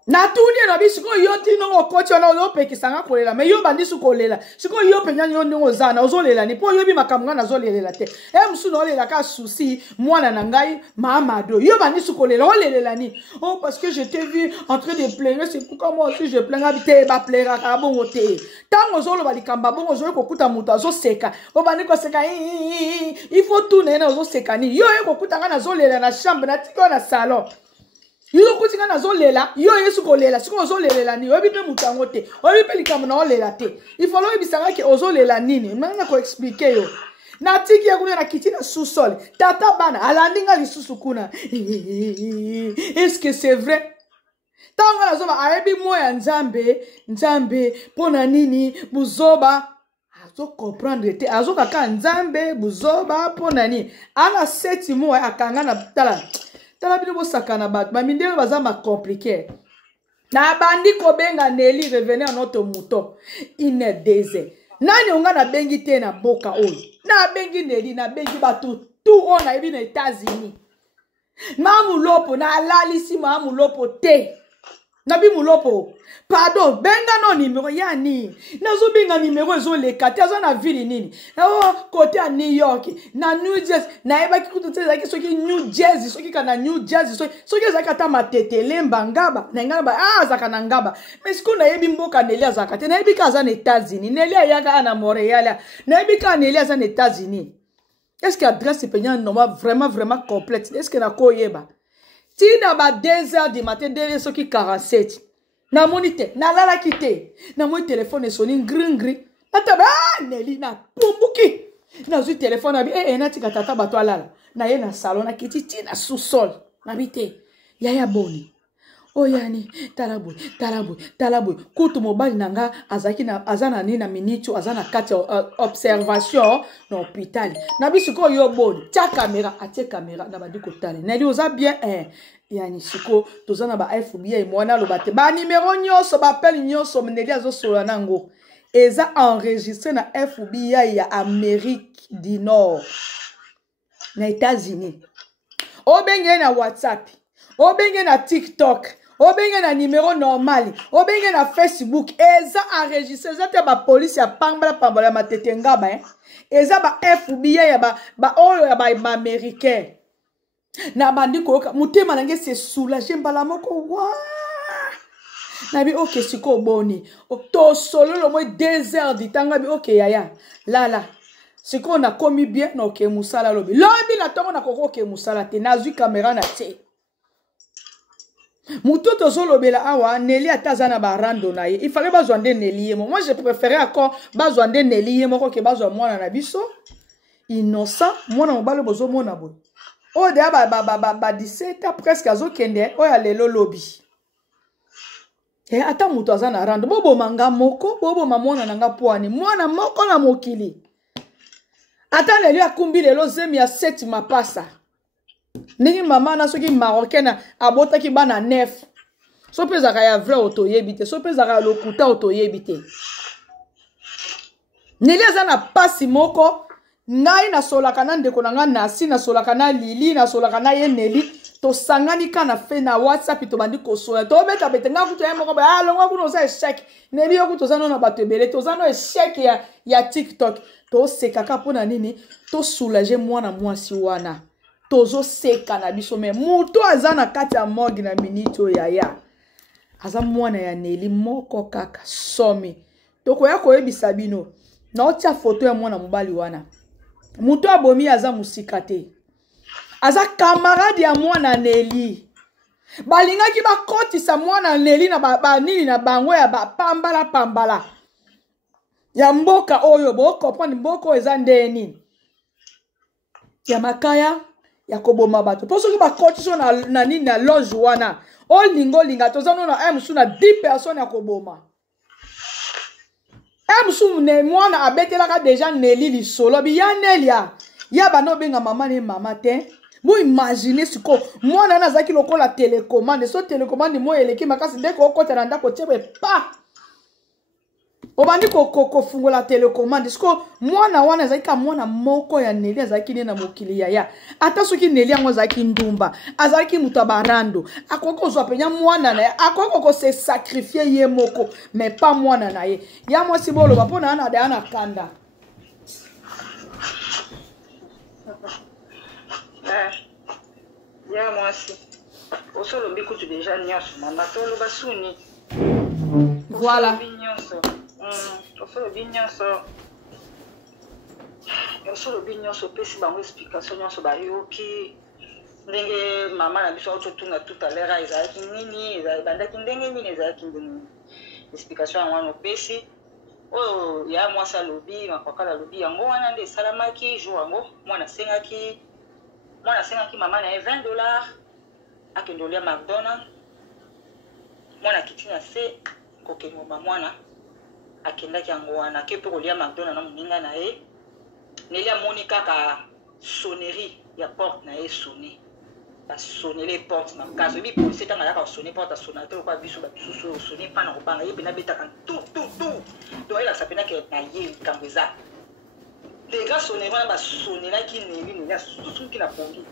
Na tuni na bisiko yo tino okoti ona yo pe kisanga kolela me yo bandi su kolela siko yo pe nyanya yo ndingo zana ozolela ni po yo bi makamanga na zolela te musu no lela ka souci mwana na ngai Mahamado yo bandi su kolela olela ni oh parce que je t'ai vu en train de pleurer c'est pourquoi moi aussi je pleure habité ba pleurer ka bongo te tango zolo balikamba bongo zo ko kuta muto azo seka o bandi ko seka il faut tout na ozo seka ni yo ko kuta nga na zolela na chambre na tiko na salon. Yo kutinga na zolela, yo yesu kolela, siko zolela ni, obi pe mutango te, obi pe likamu na olela te. Il faut lo bisanga ke ozolela nini, manga ko expliquer yo. Na tiki ya kuna na kiti na sous-sol, tata bana, alandinga lisusu kuna. Est-ce que c'est vrai? Tanga na zoba, aebi moya Nzambe, pona nini, buzoba. Azo comprendre te, azo kaka Nzambe, buzoba, pona nini. Ana 7 mois akanga na tala. Tala bino sakana bat, ma mindelo bazama compliqué. Na bandi ko benga Nelly revenir à notre mouton. Il est désert. Nani onga na bengi te na boka oyo. Na bengi Nelly na bengi batu tout on a ebi na États-Unis. Mamulopo na alalisi Mamulopo te. Nabi Mulopo. Pardon, benga no numéro ya ni. Nazo benga numéro ezo le kati azo na ville nini. Oh, côté à New York, na New Jersey, na eba ki kutu teza ki soki New Jersey, soki kana New Jersey, soki zakata matete lemba ngaba, na ngaba zakana ngaba. Mais siko na ebi mboka Nelly azakate, na ebi kaza na États-Unis, Nelly ayaka na Montréal, na ebi ka Nelly aza na États-Unis. Est-ce que adresse payant normal vraiment complète? Est-ce que na koyeba? Tina ba 2 heures du matin, 2 heures soki 47. Na monite, na lala kite. Na moi téléphone soni ngri. Ataba Nelly na pumbuki. Na zu téléphone abi na tika tata bato alala. Na ye na salon na kiti tina sous-sol. Na bite. Yaya boni. Oyani talaboy. Kutu mobali nanga azaki na azana ni na minichu azana kati observation na hôpital. Na bisiko yo boni. Tia caméra, atie caméra na badi kotale. Nelly oza bien yani siko tozana ba FBI mwana lo bate. Ba numéro nyonso ba appel nyonso Nelly azo solo nango. Eza enregistré na FBI ya Amérique du Nord. Na États-Unis. Obenge na WhatsApp. Obenge na TikTok. Obenge na numéro normal. Obenge na Facebook. Eza enregistré. Eza te ba police ya pambala matete ngaba Eza ba FBI ya ba oyo ya ba américain. Na bandi ko mutema nange se soulager mbala moko wa. Na bi ok siko boni. To solo lo mo 2 heures du temps bi ok yaya. Lala. Siko na komi bien na ok musala lobi. Lobi na tongo na koko ok musala te na zui caméra na te. Mutoto zolobela awa Nelly atazana barando na ye. Il fallait bazwande Nelly. Moi je préférais encore bazwande Nelly moko ke bazwa mwana na biso. Innocent, mwana mobalo bozo mona boy. oyo deya ba 17 presque azokende oyo alelo lobi ata moto aza na rando boboma nga moko boboma mwana na nga pwani mwana moko na mokili ata lelo akumbi lelo zemi ya 7 mapasa ndenge mama na soki marocaine abotaki bana 9 so mpe ezaka ya vrai otoyebi te so mpe ezaka ya lokuta otoyebi te Neli aza na pasi moko ngai nasolaka na ndeko na nga nasi nasolaka na Lili nasolaka na ye Neli tosangani kana fe na WhatsApp to bandi kosoya to beta betenga kuto ya moko ba longa kuno za échec Neli yo kuto zano na bato ebele to zano échec ya TikTok to sekaka pona nini to soulager mwana mwasi wana tozo seka na biso me muto aza na kati ya morgue na minute ya aza mwana ya Neli moko kaka somi toko ya koyebisa bino na otia photo ya mwana mobali wana muto abomi aza musika te aza camarade ya mwana Neli balingaki bakotisa mwana Neli na banini na bango ya pambala ya mboka oyo bokopani mboka eza ndeni ya makaya ya koboma bato po soki bakotisa na nini na loge wana olinga tozano na msu na 10 personnes ya koboma msu ne mwana abetelaka deja Neli lisolo biya Nelia ya bano benga mama ne mama te bo imaginer siko mwana na zaki lokola télécommande so télécommande mo eleki makasi ndeko okota na ndako tebe pa obandi ko fungola télécommande siko mwana wana zaki ka mwana moko ya Neli zaki ne na mokili ya ata soki Neli yango zaki ndumba azaki mutabarando akoko zo penya mwana na akoko ko se sacrifier ye moko mais pas mwana na ye ya mwasi bolo bapona na da na kanda ya mwasi osolo bikutu deja nyonso mama tolo basuni voilà osolo binyonso pesi bango explication nyonso bayoki ndenge mama na biso autotunga tout à l'heure ezalaki nini ebandaki ndenge nini ezalaki ndenge explication yango wana opesi oyo ya mwasi alobi makwakala alobi yango wana nde esalamaki jour yango mwana asengaki mama na ye $20 akende olia McDonald mwana akiti na se kokengoma mwana akendaki yango wana ake mpe kolia McDonald na moninga na ye Neli amoni kaka sonnerie ya porte na ye sonné basonele porte na kaso ebi polisi etanga yaka osone porte asona te lokwa biso babisusu osone mpa na kobanga ye pena betaka tu to elakisa pena ke na ye likambo eza degra sonnerie wana basonelaki Neli asusuki na pongi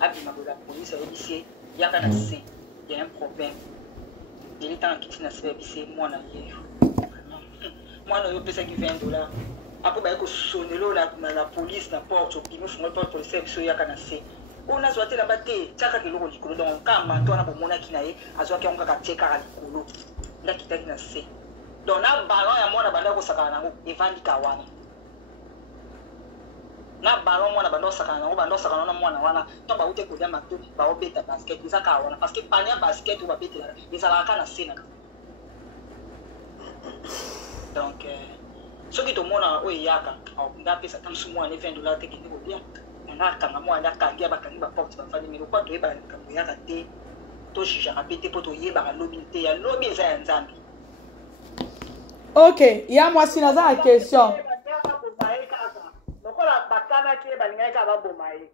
abima bola polisi ayebisi yaka na se ya un problème Neli tanga kiti na se yebisi mwana ye mwana oyo opesaki $20 après ba ko sonelo la police na porte opimi fungo porte police biso yaka na se on a zoate la bate tchaka keloko likolo donc ka manto na bomona kinaye azwaki on kaka tcheka ka likolo ndakitaki na se donc na ballon ya mwana banda ko sakana nango evandi kawana na ballon mwana banda ko sakana nango banda ko sakana na mwana wana to ba ute ko dia mato ba obeta basket bizaka wana parce que pania basket ou ba betela bizala ka na se na donc soki tomona oyo yaka ndapesa tamsu mwana $20 te kende kolia nga kanga mwana kangia bakangi baporte bafandi mais lokwa toyeba likambo yaka te tojugeaka mpe te mpo toyebaka lobi te ya lobi eza ya nzambe ok ya mwasi naza na question lokola bakanaki ye balingaki kaka baboma ye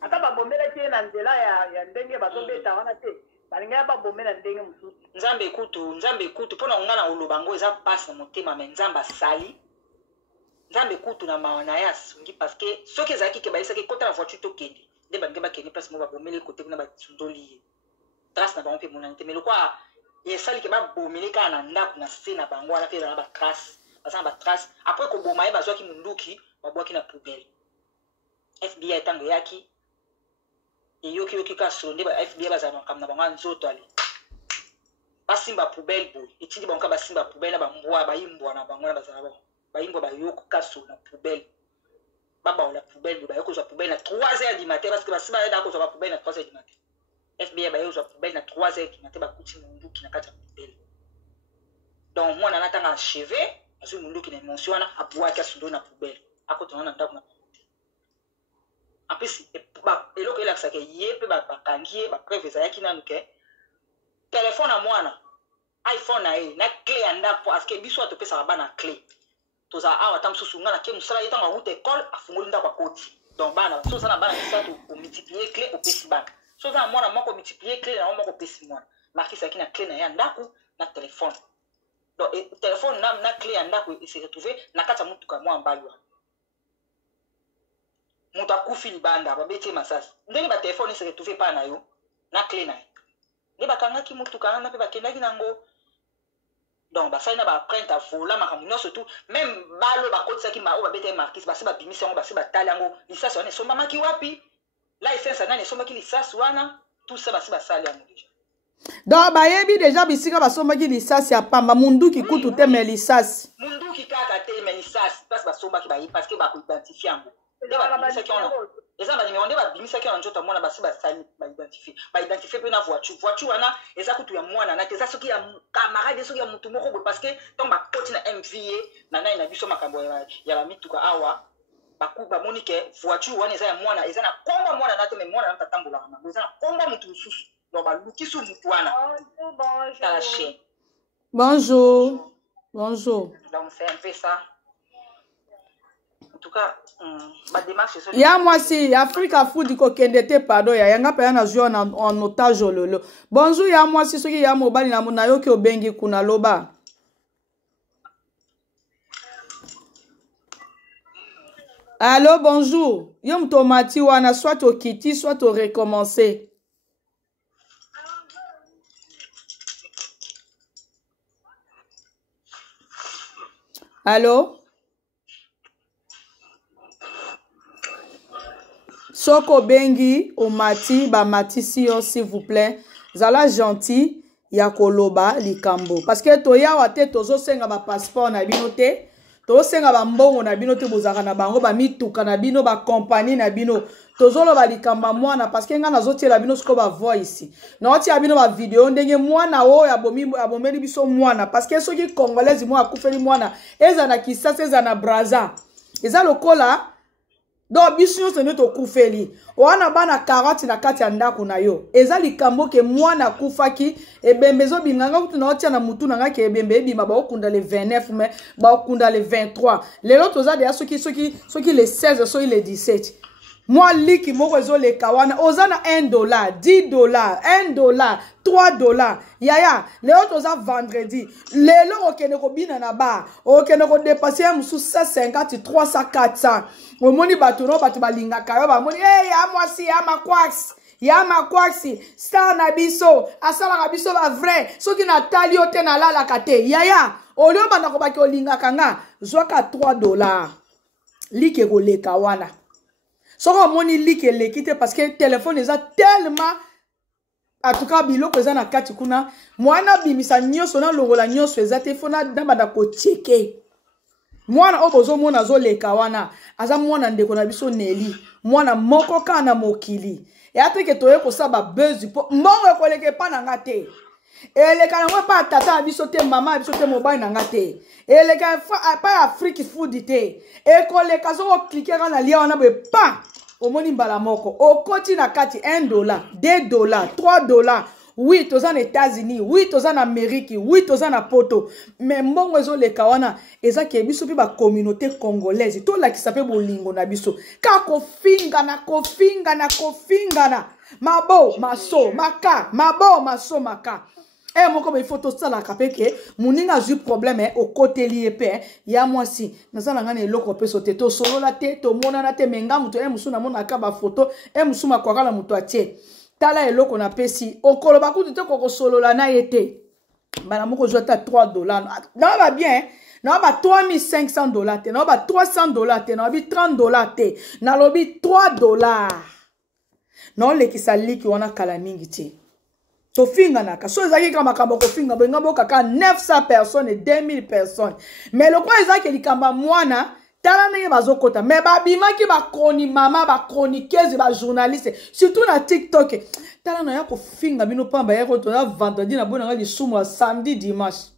ata babomelaki ye na nzela ya ndenge bazobeta wana te balingaki babome na ndenge mosusu nzambe ekutu mpona nga na oloba ngo eza mpasi na motema me nzambe asali nzambe ekutu na mawa na ye asungi parce que soki ezalaki ke bayesaki kota na voiture tokende nde balingi bakende mpasi mo babomeli kote kuna basundoli ye trace na bango mpe monani te me lokwa esali ke babomeli kaka na ndako na se na bango wana mpe ezala na batrace baza na batrace apres koboma ye bazwaki munduki babwaki na poubele FBI ntango eyaki eyoki ka solo nde ba FBI bazala makambo na bango ya nzoto ale basimba poubele boye etindi bango ka basimba poubele na bambwa bayimbwa na bango na bazala bango bayimbwa bayoki ka solo na poubele babaola poubele boye bayoki kozwa poubele na 3h du matin parce que basimba yeda kozwa bapoubele na 3h du matin FBI bayoki kozwa poubele na 3h du matin bakuti munduki na kati ya poubele donc mwana anatanga acheve azwi munduki na émotion wana abwaki asolo na poubele akotana na ndako na en plus eloko elakisaka ye mpe bakangi ye bapreuve ezalaki nanu ke telefone ya mwana iPhone na ye na clé ya ndako aske biso atopesaka bana clé tozala awa ata mosusu nga na ke mosala ye ntango awuta ekole afungoli ndako akoti donc bana so oza na bana misato omultiplie clé opesi bana so oza na mwana moko omultiplie clé na yo moko opesi mwana markisaki na clé na ye ya ndako na telefone donc telefone na clé ya ndako ese retrouve na kati ya motuka mwa mbali wana moto akufi libanda babetie masasi ndenge batelefone ese retrouve epai na yo na clé na ye nde bakangaki motuka wana mpe bakendaki nango donc basali na baprinte avola makambo nyonso tu même balo bakotisaki oyo babetaki markise basi babimisi yango basi batali yango lisasi wana esombamaki wapi license nani esombaki lisasi wana tout ça basi basali yango deja donc bayebi deja bisika basombaki lisasi ya pamba munduki kutu te me lisasi munduki kaka te me lisasi place basombaki bayebi parce que bakoidentifie yango nde babimisaki wana eza banimero nde babimisaki wana nzoto mwana basi basali baidentifie mpe na voiture wana eza kutu ya mwana na te eza soki ya camarade soki ya mutu moko boye parce que ntango bakoti na mv ye na nai na biso makambo ya bamituka awa bamoni ke voiture wana eza ya mwana eza na kombo mwana na te me mwana nata tambolaka nango eza na kombo mutu mosusu donc balukisi mutu wana tala chaîne bonjour donc c'est un peu ça en tout cas ya mwasi Africa Food kokende te pardon ya yanga pa na jouer en otage lolo bonjour ya mwasi soki ya mobali na yo ki obengi kuna loba allô bonjour yo mtomati wana soit au kiti soit au recommencer allô Soko bengi omati ba matisi yo s'il vous plaît zala gentil ya koloba likambo parce que toya wate tozo senga ba passeport na bino te to senga ba mbongo na bino te bozaka na bango ba mituka na bino ba compagnie na bino tozo lo ba likamba mwana parce que nga nazo tiela bino siko ba voice na oti ya bino ba video ndenge mwana o ya bomeli biso mwana parce que soki congolaise mo akufeli mwana eza na Kisasa eza na Brazza eza lokola donc biso se neto kufeli wana bana 40 na kati ya ndako na yo eza likambo ke mwana kufaki ebembezo binganga kutu na otia na mutu nanga ke ebembe ebima ba okunda le 29 mais ba okunda le 23 lelo toza de soki le 16 soki le 17 moi liki moko ezo le kawana oza na $1 $10 $1 $3 yaya lelo toza vendredi lelo okende ko bina na ba okende ko dépasser musu 150 300 400 omoni bato no bato balingaka yo bamoni ya makwaksi star na biso asalaka biso ba vrai soki na tali yo te na lalaka te yaya olio banda ko baki olingaka nga zwaka $3 like ko leka wana soko omoni like leki te parce que téléphone eza tellement en tout cas biloko eza na kati kuna mwana bimisa nyonso na longola nyonso eza te fona dambanda ko cheke mwana obozo mona zo leka wana aza mwana ndeko na biso Neli mwana moko kana mokili ya te ke toye ko saba buzz po mbongo ekoleke pa na ngate eleka na mwa pa tata biso te mama biso te mobile na ngate eleka pa Africa Food te ekoleka zo cliquer na lia wana be pa omoni mbala moko okoti na kati $1 $2 $3 oui toza na États-Unis oui toza na Amérique oui toza na poto mais mbongo ezo leka wana eza ke biso pe ba communauté congolaise to la kisape bolingo na biso ka kofingana mabo maso maka moko be photo sala kapeke muninga ju problème au côté lié pe ya mwasi nazana ngane eloko pe sote to solo la te to mona na te menga muto musuna mona ka ba photo musuma kwa la muto atie tala eloko na pesi okolo bakutu te koko solo la na yete bana moko jota $3 na ba bien na ba $3,500 te na ba $300 te na ba $30 te na lobi $3 na lekisa liki wana kala mingi te to finga naka so ezaki kama makambo ko finga benga boka ka 900 personnes et 2000 personnes mais le quoi ezaki likamba mwana tala ndenge bazokota mais babimaki bakoni mama bakroniqueuse ba journaliste surtout na TikTok tala na ya ko finga bino pamba ya ko to na vendredi na bona ngali sumu samedi dimanche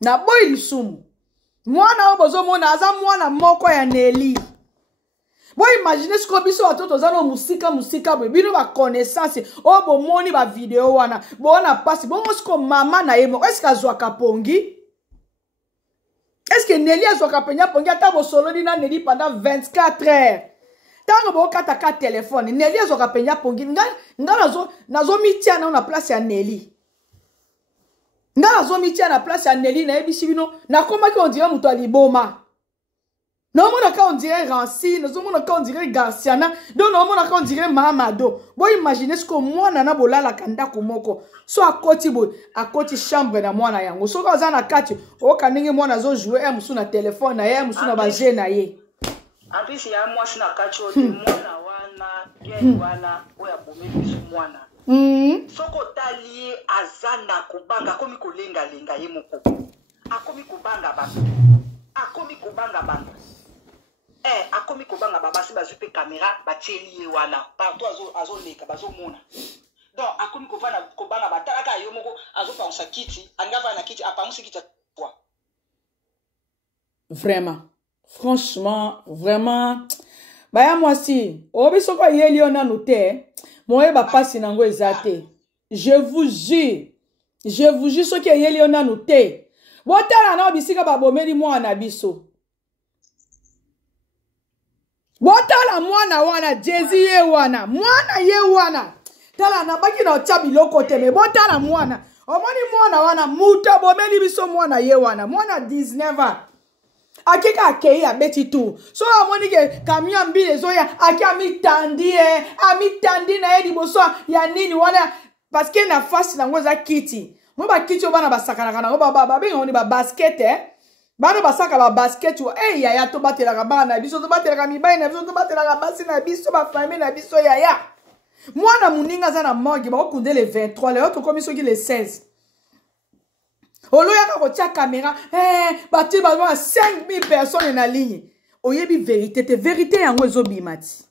na boy lisumu mwana obozo mona aza mwana moko ya Neli Bon, imaginez ce qu'on biso watoto zano musika bino ba connaissance o bo moni ba vidéo wana bo na passe bon ce que maman na yemo est-ce que zo kapongi est-ce que Nelly a zo kapenya pongi ata bo solo ni na Nelly pendant 24 heures tango bo kata ka téléphone Nelly a zo kapenya pongi nga nazo mitia na place ya Nelly nga nazo mitia na place ya Nelly na ebisi bino na koma ki on dirait muto aliboma. Non, on dirait Rancy, non, on dirait Garciana, donc non, on dirait Mahamado. Bon, imaginez ce que moi, nana bola la kanda kumoko. So à côté chambre na moi na yango. So quand on a kati, o kanenge moi na zo jouer, musu na téléphone na ye, musu na baje na ye. En plus, il y a moi si na kati o moi na wana, gen wana, o ya bomé biso mwana. Soko tali azana kubanga komi kolenga lenga ye moko. Akomi kubanga banga. Akomi kubanga banga. Akomi kobanga babasi bazupe caméra batieli wana partout azo leka bazo mona donc akomi kobanga batalaka yo moko azo pansa kiti angava na kiti apangusi kiti toi vraiment franchement vraiment baya mwasi obiso ko yeli ona note moye ba pasi nango ezate je vous jure so ke yeli ona note botala na bisika babomeli mwana biso botala mwana wana Jezi ye wana mwana ye wana tala na baki na chabi loko teme botala mwana omoni mwana wana muta bomeli biso mwana ye wana mwana 19 akeka akei abeti tu so omoni ke camion mbile zoya aki amitandi na yedi boso ya nini wana parce que na face na ngoza kiti mo ba kiti obana basakana kana ba benga oni ba basket bana basaka ba basket yaya to batela bana biso to batela mibai na biso to batela basi na biso ba famille na biso yaya mwana muninga za na morgue ba okunde le 23 le autre comme so ki le 16 oloya ka ko tia caméra bati ba 5000 personnes na ligne oyebi vérité yango ezobimati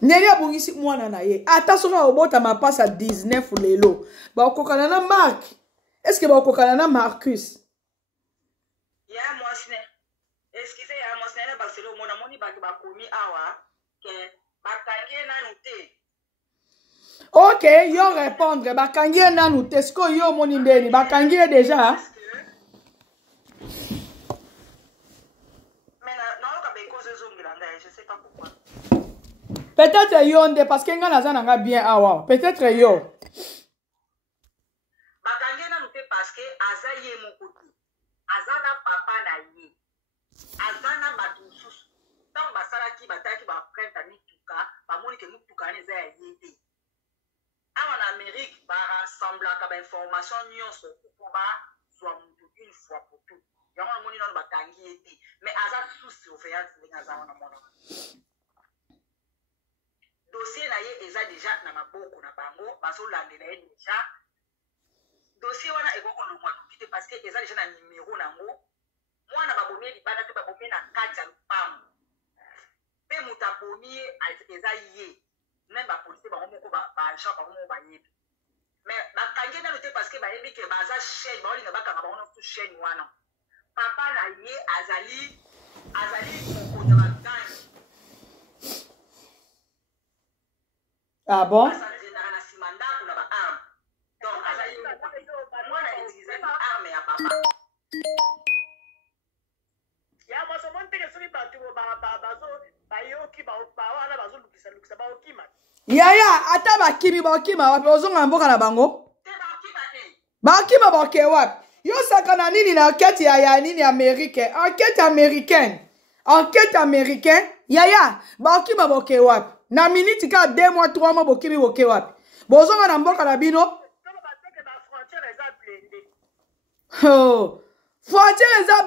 Nelly abungisi mwana na ye ata soka obota mapasa 19 lelo ba okokana na Marc est-ce que ba okokana na Marcus ya mwasne excusez ya mwasne na Barcelone mona moni ba komi awa ke bakangie na nute OK yo répondre bakangie na nute sko yo moni ndeni bakangie déjà mais na ka be cause zongira nda je sais pas pourquoi peut-être yo nde parce que nga naza nanga bien awa peut-être yo bakangie na nute parce que aza ye mokuti azana papa na ye azana matususu tant basalaki bataki ba prendre mituka bamoni ke mituka neza ya yete awa na Amérique ba rassemblaka ba information nyonso pour ba soit mutu une fois pour tout yango moni non bakangi yete mais aza sous surveillance linga za wana mona dossier na ye eza déjà na maboko na bango bazolandela ye déjà dossier wana ekoko longwa tukite parce que eza déjà na numéro nango mwana babomi libanda te babomi na kati ya lupango pe mutu abomi eza ye même bapolisier bango moko baagent bango moko bayebi mais bakangi nano te parce que bayebi ke baza chaîne baolinga bakanga bango tu chaîne wana papa na ye azali mokonzi ya bagani ah bon asanzenaka na nsima ndako na baarme donc azali mwana utilisaki arme ya papa ya masomoni teke soki bato bayoki bawana bazolukisa baokima yaya ata bakimi baokima wapi ozonga mboka na bango te baokima te bakima baoke wapi yo sakana nini na enquête ya nini américaine enquête américaine yaya baokima baoke wapi na minute ka 2 mois 3 mois bokimi boke wapi bozonga na mboka na bino frontière eza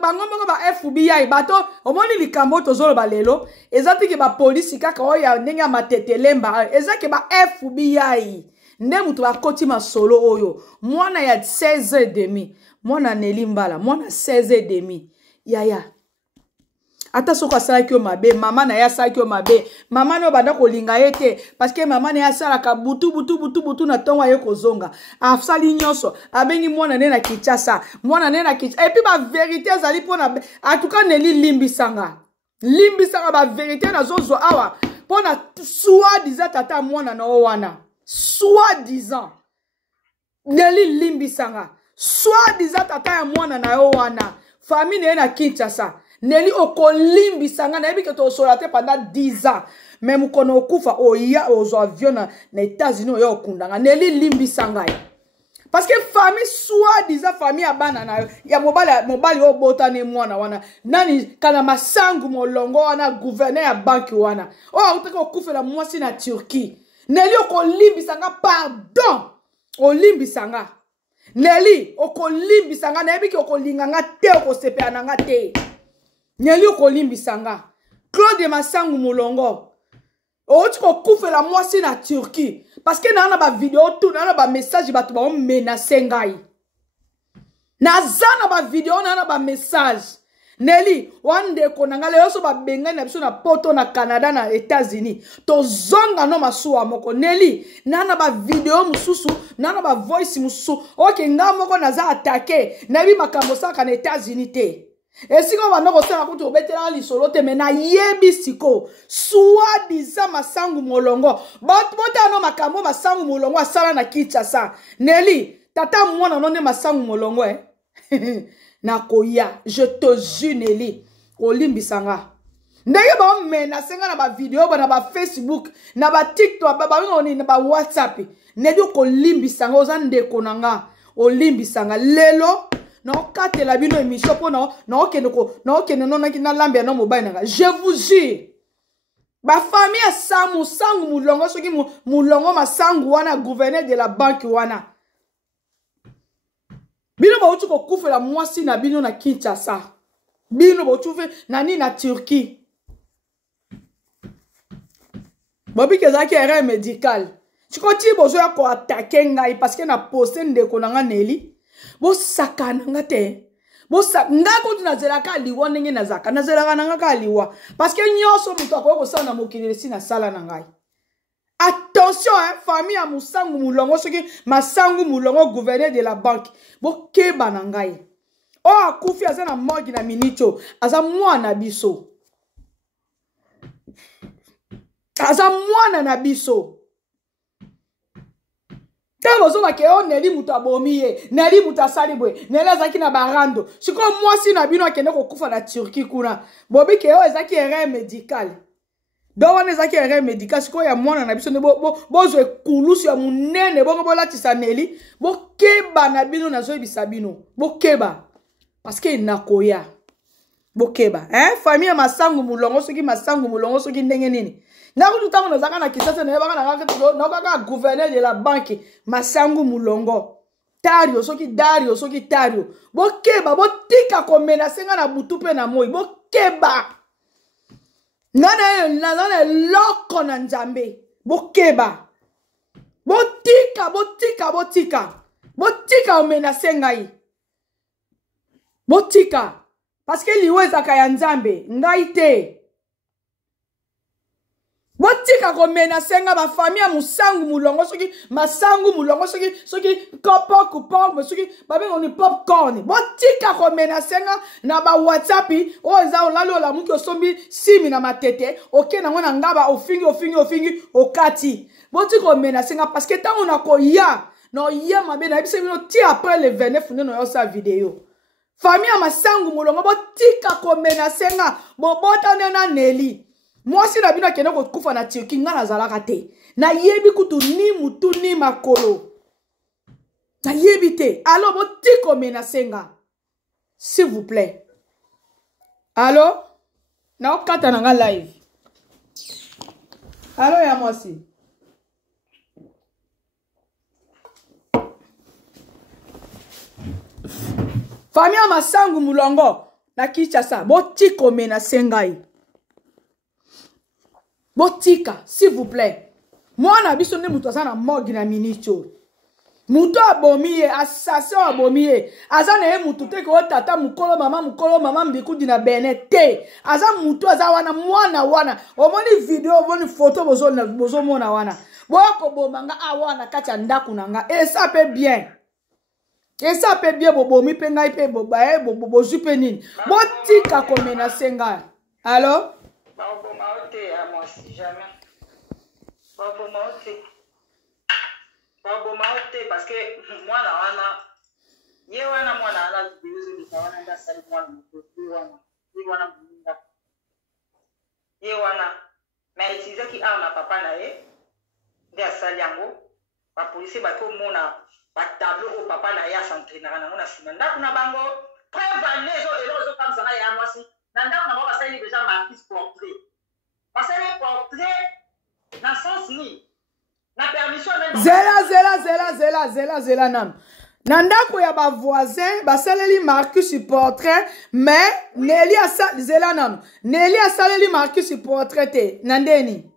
bango moko ba FBI bato omoni likambo tozoloba lelo eza tiki ba police kaka oya ndenge ya matetelemba eza ke ba FBI nde mutu bakoti masolo oyo mwana ya 16h30 mwana Nelly Mbala mwana 16h30 yaya ata soko asalaki yo mabe mama na ye asalaki yo mabe mama no banda kolinga ye te parce que mama na ye asalaka butu na ntongo aye kozonga asali nyonso abengi mwana ne na Kinshasa mwana ne na Kinshasa epuis ba vérité ezali mpona en tout cas Nelly limbisanga limbisanga ba vérité na zozo awa pona soi-disant tata mwana na wana soi-disant Nelly limbisanga soi-disant tata ya mwana na wana famille na Kinshasa Nelly okolimbisanga na yebi ke to solate pendant 10 ans même kono okufa oya ozo avion na États-Unis oya okundanga Nelly limbisanga parce que famille soi-disant famille abana na ya mobali obotane mwana wana nani kana masangu molongo wana gouverneur ya banki wana utaka okufela mwasi na Turquie Nelly okolimbisanga pardon olimbisanga Nelly okolimbisanga na yebiki okolinganga te okosepeananga te Nelly okolimbisanga Claude Masangu molongo tu okufela mwasi na Turquie parce que na ba vidéo tout na ba message batu ba menacer ngai na zana ba vidéo na ba message Nelly wande konanga le so ba benga na biso na poto na Canada na États-Unis to zonga no masuwa moko Nelly na ba vidéo mususu na ba voice mususu oke nga moko naza attaquer na bi makambo saka na États-Unis te et si on va nous ressentir quand on betela lisolo te mena yebi siko soi-disant masangu molongo bota no makambo masangu molongo asala na Kinshasa Nelly tata mwana nonde masangu molongo na koya je te jure Nelly olimbisanga ndenge ba menacenga na ba vidéo na ba Facebook na ba TikTok ba ngoni na ba WhatsApp Nelly kolimbisanga ozande konanga olimbisanga lelo non katela bino émission po non okene non na lambia no mobile nanga je vous jure ba famille a sangu mulongo soki mulongo masangu wana gouverneur de la banque wana bino ba utu ko kufela mwasi na bino na Kinshasa bino ba utu fe nani na Turquie bobi kezaki erreur médicale chikoti bozo ya ko attaquer ngai parce que na posté ndeko nanga Nelly bo sakana ngate bo ngako tunazelaka liwa ndenge nazaka nazelaka nanga liwa parce que nyoso muto akoyo sala na mokili si na sala na ngai attention famille ya musangu mulongo soki masangu mulongo gouverneur de la banque bo keba na ngai akufi aza na morgue na minito aza mwana biso aza mwana na biso Tabo zo makeo Nelly muta bomiye, Nelly muta salibwe, Nelly azaki na barando. Siko mwasi na bino akende kokufa na Turquie kuna. Bobi keo ezaki erreur médicale. Do wana ezaki erreur médicale siko ya mwana na biso ne bozo ekulusu ya munene bongo bolatisa Nelly, bokeba na bino na zo ebisa bino. Bokeba. Parce que nakoya. Bokeba, famille ya masangu mulongo soki ndenge nini. Naku tutango na zaka na Kinshasa na yebaka na kaka gouverneur de la banque masangu mulongo Dario soki Dario bokeba botika ko menacenga na butu pe na moi bokeba nana loko na nzambe bokeba botika o menacenga yi botika parce que liweza ka ya nzambe ngai te botika ko menacenga ba famille musangu mulongo soki masangu mulongo soki kopo kupombe soki babengo ni popcorn botika ko menacenga na ba WhatsApp oza olalo la muki osombi simi na matete okena ngona ngaba ofingi okati botika ko menacenga parce que tant on a ko ya no ya mabe na bise bino ti après le 29 no yo sa vidéo famille masangu mulongo botika ko menacenga bobota na Nelly mwasi na bino akende kokufa na Turquie nga nazalaka te na yebi kutu ni mutu ni makolo na yebi te alors botiko menacenga s'il vous plaît allo na okata na nga live allo ya mwasi famille masangu mulongo na Kinshasa botiko menacenga botika s'il vous plaît mwana biso ne muto azana morgue na minicho muto abomiye assassin abomiye azana muto te ko tata mukolo mama mbikudi na benete aza muto aza wana mwana omoni video omoni photo bozo mona wana boko bomanga awana kacha ndaku nanga et ça peut bien bobomi pe ngai pe bobae bozu pe nini botika ko menacenga Allô? Baboma ote à moi si jamais. Baboma ote. Baboma ote parce que moi na wana ye wana moi na ala biuzu ni wana nda sali moi mko wana mlinda. Ye wana mais utilisé ki a na papa na ye nda sali yango ba police ba ko mona ba tableau au papa na ya s'entraîner na ngona simanda kuna bango preuve nezo elozo comme ça ya moi si nanda na ba sali déjà marqué portrait. Parce que le portrait dans sens ni na permission zela nam na ndako ya bavoisin basaleli marqué sur portrait mais Nelly asaleli marqué sur portrait te na ndeni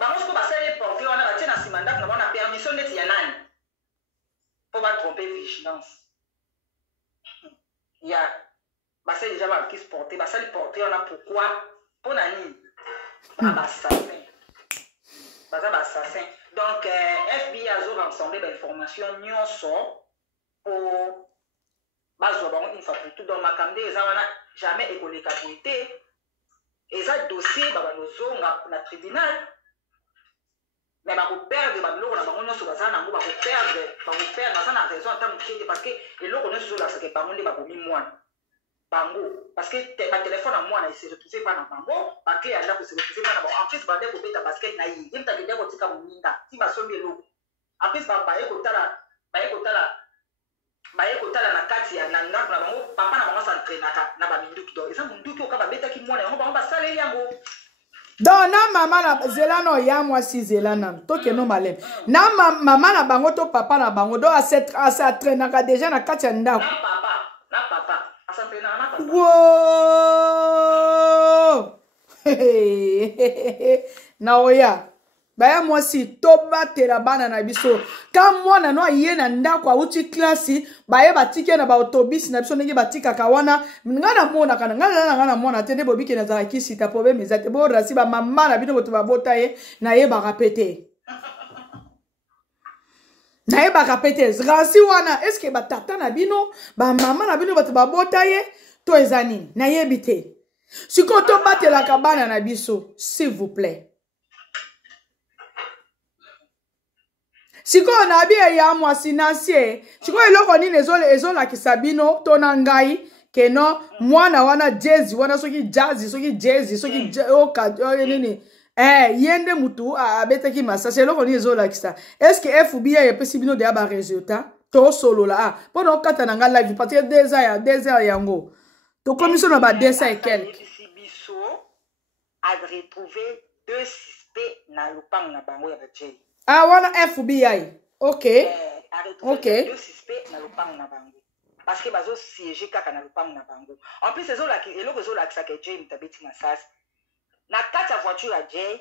bango siko basaleli portrait wana batie na nsima ndako na bango na permission neti ya nani mpo batrompe vigilance ya basali déjà marqué sur portrait basali portrait wana pourquoi mpo na nini basasin baza basasin donc FBI azo rassemble bainformation nyonso po bazwa bango une fois pour tout donc makambo eza wana jamais ekoleka boye te eza dossier babanozonga na tribunal mais bakoperdre babiloko na bango nyonso baza nango bakoperdre baza na raison ata mokie te parce que eloko nyonso ezolasaka bango nde bakomi mwana bango parce que ba téléphone à moi na se retrouver pas na bango ba clé ya se retrouver pas na bango en plus ba de ko beta basket na yi yimta ke de ko tika muninga ti ba sombi lo en plus ba ye ko tala na kati ya na ndako na bango papa na bango s'entraîner na ba minduki do eza munduki o ka ba beta ki mwana yango bango ba saleli yango donc na mama na zela no ya moi si zela na to ke no malem na mama na bango to papa na bango do a s'entraîner ka déjà na kati ya ndako na papa wow na oya baya mwasi tobatela bana na biso ka mwana no aye na ndako auti klasi baye batike na baotobus na biso ndenge batikaka wana nga na mwana te nde bobike nazalaki sita problème eza te borasi bamama na bino boto babota ye nayebaka pete nayebaka pete rasi wana eske batata na bino bamama na bino bato babota ye to eza nini nayebi te sikoyo tobatelaka bana na biso s'il vous plaît sikoyo na bi ya mwasi nansie sikoyo eloko nini ezolakisa bino to na ngai keno mwana wana jazz wana soki jazz soki jazz soki nini yende mutu abetaki masasi eloko nini ezolakisa eske FBI epesi bino deya ba résultat to solola mpona okata na nga live parce que 2 heures yango tokomi so na ba 200 et quelque a retrouvé 2 suspects na lopango na bango ya bajeli wana FBI ok a retrouvé 2 suspects na lopango na bango parce que bazo siéger kaka na lopango na bango en plus eloko ezolakisaka jay mutabeti masasi na kati ya voiture ya jay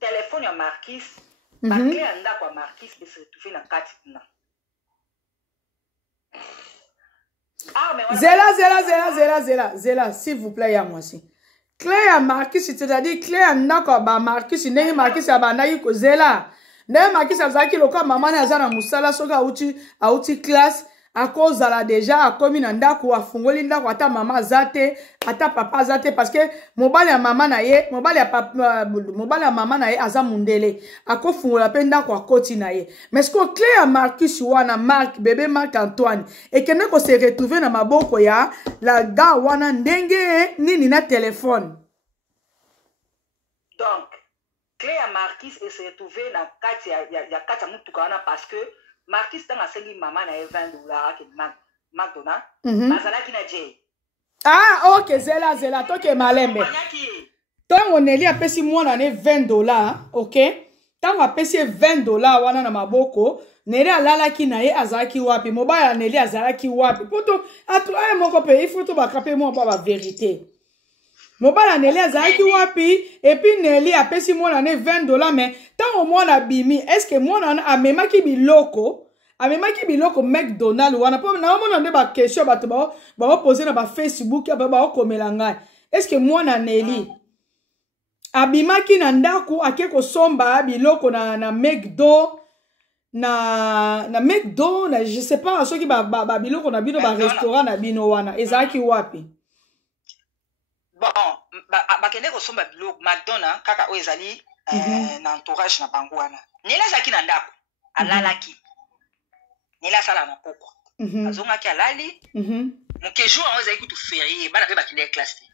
telefone ya Marquis bakle ya ndako ya Marquis ese retrouvé na kati kuna zela s'il vous plaît ya mwasi clé ya Marquis c'est-à-dire clé ya ndako ya ba Marquis ndenge Marquis abandaki kozela ndenge Marquis azalaki lokola mama na aza na mosala soki auti classe akozala deja akomi na ndako afungoli ndako ata mama aza te ata papa aza te parce que mobali ya mama na ye aza mundele akofungola mpe ndako akoti na ye mais siko clé ya Marquis wana bébé Marc Antoine ekende kose retrouve na maboko ya la ga wana ndenge nini na telefone donc clé ya Marquis se retrouve na kati ya kati ya mutuka wana parce que Marquis tanga sengi mama na $20 ke McDonald bazalaki na Jay ok zela toke malembe tango Nelly apesi mwana ne $20 ok tango apesi $20 wana na maboko Nelly alalaki na ye azalaki wapi mobali ya Nelly azalaki wapi poto atu moko pe il faut to bakape mo ba vérité mobali ya Nelly azalaki wapi et puis Nelly apesi mwana ne $20 mais tango mwana bimi est-ce que mwana amemaki biloko McDonald wana po na mona nde ba question bato ba poser na ba Facebook ba komela ngai est-ce que mwana Nelly abimaki na ndaku akeko somba biloko na McDo na McDo na je sais pas soki ba biloko na bino ba restaurant na bino wana ezalaki wapi bon bakende kosomba biloko madonna kaka oyo ezali na entourage na bango wana nela azalaki na ndako alalaki nela asala na poko azongaki alali moke jour yango ezalaki kutu ferie bana mpe bakende classe te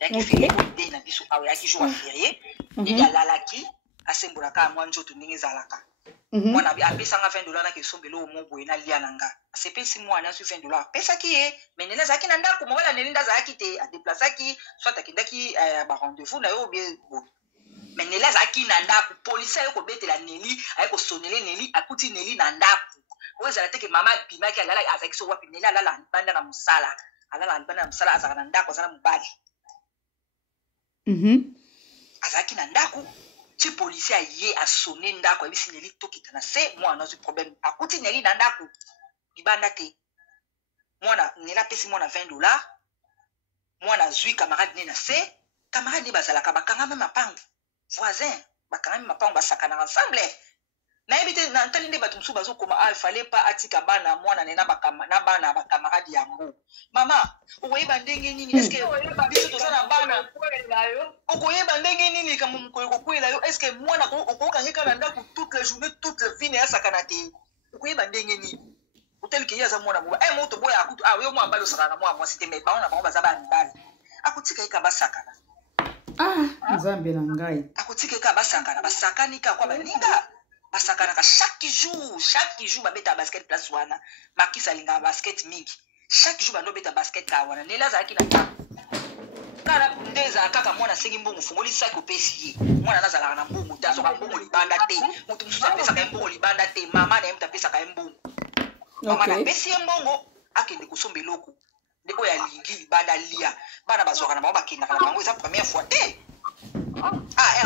yaki ferie de na biso awa yaki jour ya ferie neli alalaki asembolaka mwa nzoto ndenge ezalaka mwana apesanga $20 nake esombelo omo boye nalia na nga asepesi mwana azwi $20 apesaki ye me neli azalaki na ndako mobala neli nde azalaki te adeplasaki soit akendaki barendez-vous na yo obie boye me neli azalaki na ndako polisi aye kobetela neli aye kosonele neli akuti neli na ndako oyo ezala teke mama abimaki alala azalaki so wapi neli alala libanda na mosala azalaka na ndako aza na mobali azalaki na ndako ti polisi aye asone ndako ayebisi neli tokita na se mwana azwi problème akuti neli na ndako libanda te mwana neli apesi mwana $20 mwana azwi camarade ne na se camarade ne bazalaka bakangami mapango voisin bakangami mapango basakanaka ensemble nayebi te nantali nde bato mosusu bazokoma ifale pa atika bana mwana ne na bana bakamarade yango mama okoyeba ndenge nini eske biso toza na bana okoyeba ndenge nini kamo mokolo kokwela yo eske mwana okokangeka na ndako toute la journée toute la vie na yasakana te okoyeba ndenge nini otelike ye aza mwana boba moto boya akutu yo mwana bali osakana na mwana mwasi te me bango na bango baza bana mibali akotika yeka basakana nzambe na ngai akotika yeka basakana basakani ka kwa baninga basakanaka chaque jour babeta basket place wana makisa alingaka basket mingi chaque jour bandobeta basket ka wana neli azalaki na ndako kala nde ezala kaka mwana asengi mbongo fungoli saki opesi ye mwana nazalaka na mbongo te azoka mbongo libanda te moto mosusu apesaka ye mbongo libanda te mama na ye moto apesaka ye mbongo mama na apesi ye mbongo akende kosomba eloko nde oyo alingi libanda lia bana bazwaka na bango bakendaka na bango eza première fois te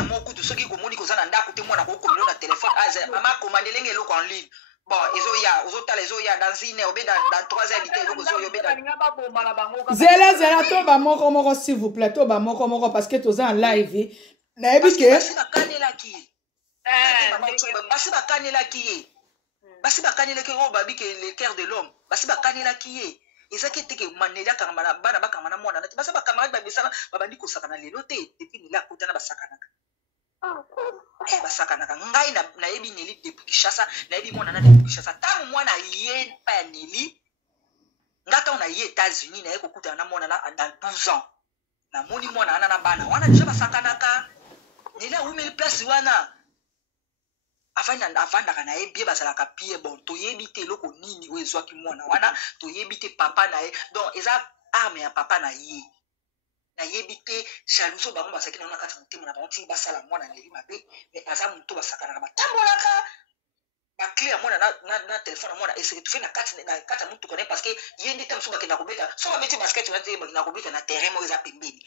mokutu soki komoni koza na ndako te mwana kokomelo na telefone mama komande lenge eloko en ligne bon ezoya ozotala ezoya dans une heure obe dans 3 heures lite eloko ezoya obe zela to bamoko moko s'il vous plaît to bamoko moko parce que toza en live nayebi ke basi bakanelaki oyo babi ke le cœur de l'homme basi bakanelaki ye ezaki teke maneli akangama bana bakangama na mwana nati basa bakamarade babesana babandi kosakana lelo te depuis neli akota na basakanaka basakanaka ngai nayebi neli depuis Kinshasa nayebi mwana na depuis Kinshasa ntango mwana ye pa ya neli nga ntango na ye États-Unis naye kokutana na mwana na 12 ans namoni mwana wana na bana wana deja basakanaka neli awumeli place wana avandaka na ye bie bazalaka pie bon toyebi te eloko nini oyo ezwaki mwana wana toyebi te papa na ye donc eza arme ya papa na ye nayebi te jalousie bango bazalaki nango na kati ya motema na bango tiki basala mwana neli mabe me aza moto basakanaka batambolaka bakle ya mwana na telefone ya mwana eseke tofe na kati ya motuka na ye parce que ye nde te mosusu bakenda kobeta so babeti basket wana te bakenda kobeta na terrain moko eza pembeni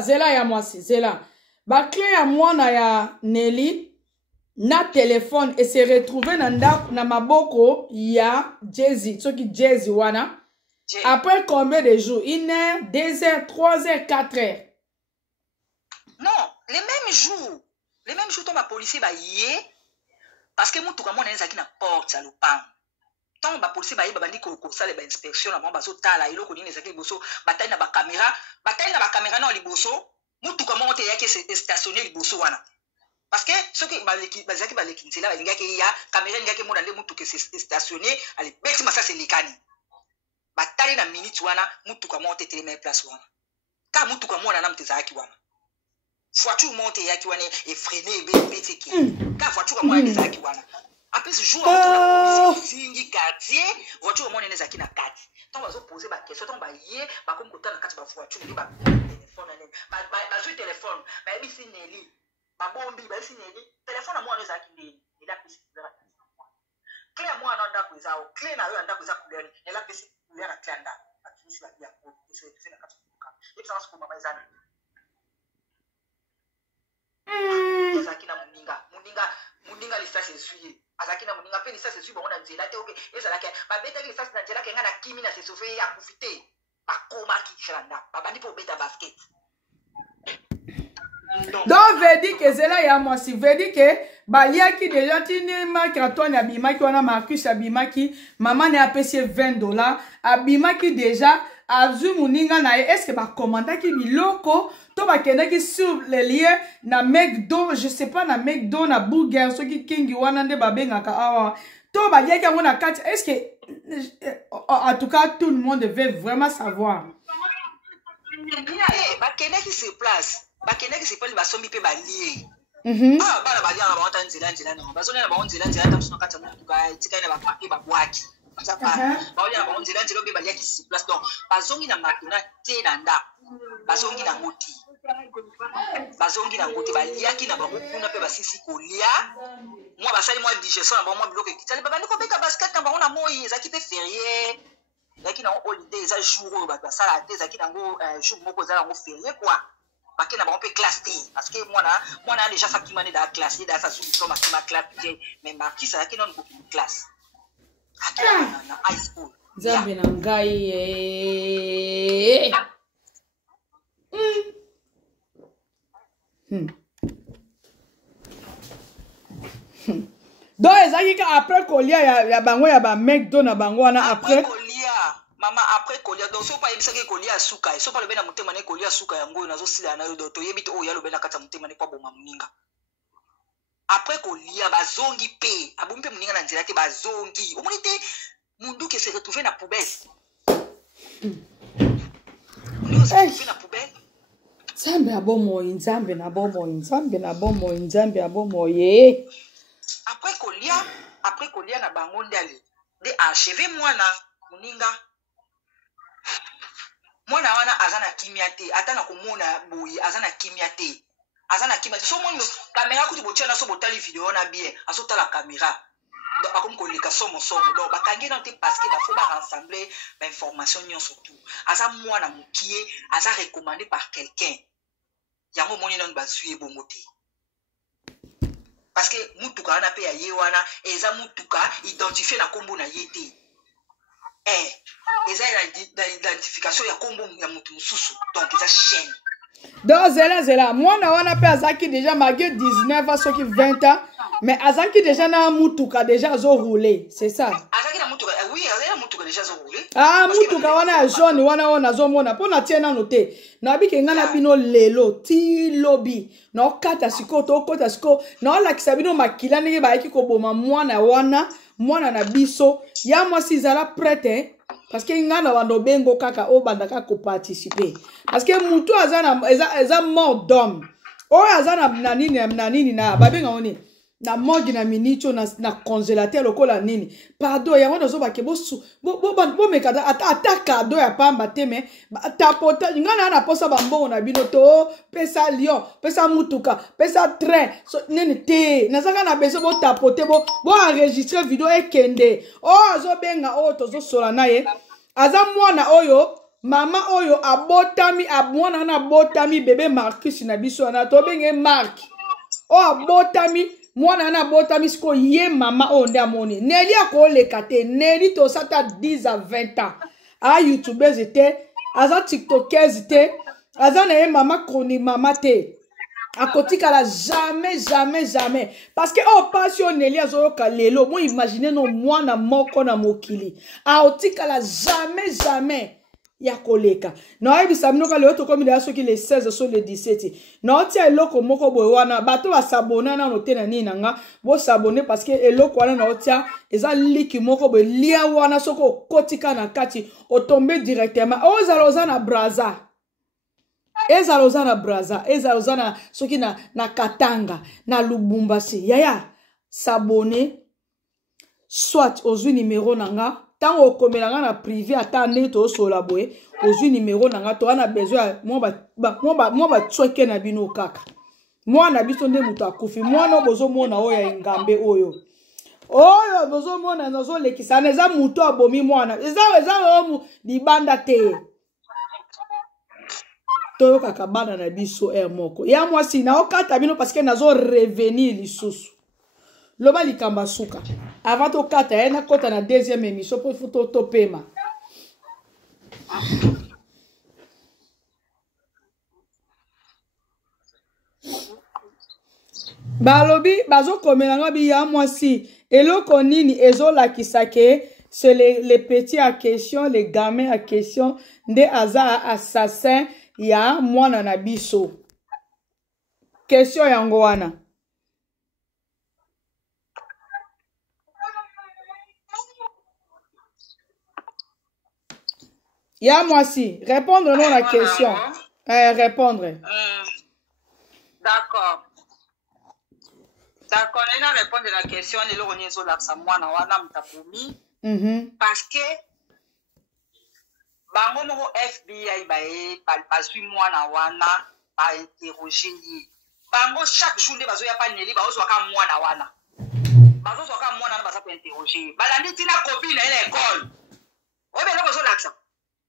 zela ya mwasi zela bakle ya mwana ya neli na telefone et se retrouver na maboko ya Jay-Z soki Jay-Z wana après combien de jours 1 heure 2 heures 3 heures 4 heures non les mêmes jours to ba policier ba yé parce que mutuka mona ezaki na porte ya lopango tant ba policier ba yé babandi ko sala ba inspection na ba bazo tala eloko nini ezaki liboso batali na ba caméra na liboso mutuka mona te yaki stationner liboso wana parce que ceux qui bazaki baleki nzela balingaki ya caméra ngaki mona nde mutuka stationner ali beti masasi likani batali na minute wana mutuka monte telema place wana ka mutuka mona na mtezaki wana voiture monte yaki wana e freiner be betiki ka voiture mona ezaki wana après ce jour on zingi quartier voiture mona ezaki na kati tant bazo poser ba question tant ba yé ba comme kota na kati ba voiture ndi ba téléphone ba zo téléphone ba bisi neli babombi basi neli telefone na mwana ezalaki ndeni ela pesi couleur ya clé ya mwana ndako ezao clé na yo ya ndako eza couleur ela pesi couleur ya clé ya ndako atunisi babi yango ese na kati ya epesanga soko mama ezali ezalaki na moninga lisasi ezwi azalaki na moninga mpe lisasi ezwi bango na nzela te oke ezalaki babetaki lisasi na nzela kenga na kimi na sesofe akufi te bakomaki kisha na ndako babandi mpe obeta basket donc vedi ke zela ya mwasi vedi ke baliaki deja tini Marc Antoine abimaki wana Marcus abimaki mama ne apesi $20 abimaki deja azwi moninga na ye est-ce que bakomandaki biloko to bakendaki sur le lien na McDo je sais pas na McDo na burger soki kingi wana nde babengaka awa to baliaki yango na kati est-ce que en tout cas tout le monde veut vraiment savoir bakendaki sur place basombi mpe balie bana balia na bango ta nzela nango bazolia na bango nzela ta mosusu na kati ya motuka etikali na bapapie babwaki baolia na bango nzela mpe baliaki sur place donc bazongi na makina te na ndako bazongi nango te baliaki na bango kuna mpe basisi kolia mwa basali mwa digestion na bango mwa biloko ekitali babandi kobeta basket na bango na moi ezalaki mpe ferie ezalaki nango holiday eza jour oyo bato basala te ezalaki nango jour moko eza nango ferie quoi bakei na bango mpe classe te parce que mwana déjà sakima ne daa classe ye daa sa su diplôme akima classe te mais markis azalaki nano kokini classe akei na high school nzambe na ngai donc ezalaki ka après kolia ya bango ya ba McDo na bango wana après kolia mama après kolia donc so pa yebisaki kolia suka so pa lobe na motema ne kolia suka yango nazo sila na yo do to yebi to o ya lobe na kata motema ne kwa boma muninga après kolia bazongi pe abombi pe muninga na nzela te bazongi omoni te mundu ke se retrouver na poubelle na poubelle nzambe abomoyi nzambe na bomoyi après kolia na bango ndali de achever mwana muninga mwana wana azana kimia te ata na komona boyi azana kimia te so moni kamera kuti botia na so botali video na bien azotala kamera donc akomi koleka somo donc bakangi na te parce que bafo barassembler bainformation nyonso tout aza mwana mokie aza recommandé par quelqu'un yango moni nano bazwi ebongo te parce que mutuka wana pe ya ye wana eza mutuka identifié na kombo na ye te eza na identification ya kombo ya mutu mususu donc eza chaîne donc zela mwana wana pe azaki déjà malgré 19 ans soki 20 ans mais azaki déjà na mutuka déjà azo rouler c'est ça azaki na mutuka oui azaki na mutuka déjà azo rouler mutuka wana ya jaune wana ona azomona pona tie nano te na biki nga na bino lelo ti lobi na okata siko to okota siko na olakisa bino makila ndenge bayaki koboma mwana na biso ya mwasi ezala prête parce que nga na bando bengo kaka o bandaka ko participer parce que mutu eza mort d'homme o aza na nini na babenga oni na morgue na minicho na congélateur lokola nini pardon yango nazo bake bo mekata ata cadeau ya pamba te me tapota ngana na posa bambongo na bino to pesa lion pesa mutuka pesa train so nini te nazaka na beso bo tapote bo enregistrer video ekende azo benga tozo sola na ye aza mwana oyo mama oyo abotami mwana na botami bébé Marcus na biso na to benge Mark abotami mwana na botami siko ye mama nde amoni neli akoleka te neli to sata 10 à 20 ans a youtubeuse te aza tiktokeuse te aza na ye mama kroni mama te akotikala jamais parce que passion neli azoyoka lelo mo imagine no mwana moko na mokili aotikala jamais ya koleka na oyebisa bino ka lelo tokomi na soki le 16 so le 17 na otia eloko moko boye wana bato basabone na note na nini nanga bo sabone parce que eloko wana na otia eza liki moko boye lia wana soko okotika na kati otombe directement ozaloza na braza ezaloza na soki na Katanga na Lubumbashi yaya sabone soit ozwi numéro nanga tango okomelanga na privé ata ndenge tozosola boye ozwi numéro nanga to wana besoin mwa batsweke na bino kaka mwana biso nde moto akufi mwana bozomona oyo ya ngambe oyo bozomona nazolekisana eza moto abomi mwana eza libanda te toyokaka bana na biso moko ya mwasi naokata bino parce que nazo revenir lisusu loba likamba suka avant to kata ye na kota na deuxième émission po futo to pema balobi bazo komelanga bi ya mwasi eloko nini ezolakisa ke c'est les petits à question, les gamins à question, des hasards assassins, il y a moi na biso. Question yango wana. Ya moi si, répondre non à la question. Répondre. D'accord. D'accord, on a répondu à la question, on est là, on est sur la Samoana, on a mtapomi. Parce que, bango moko FBI ba suit moi na wana, ba interroger yi. Bango chaque jour de bazo ya pa neli, ba ozo ka moi na wana. Bazo zo ka moi na ba sa interroger. Balandi tina copine na l'école. Obe loko zo laksa.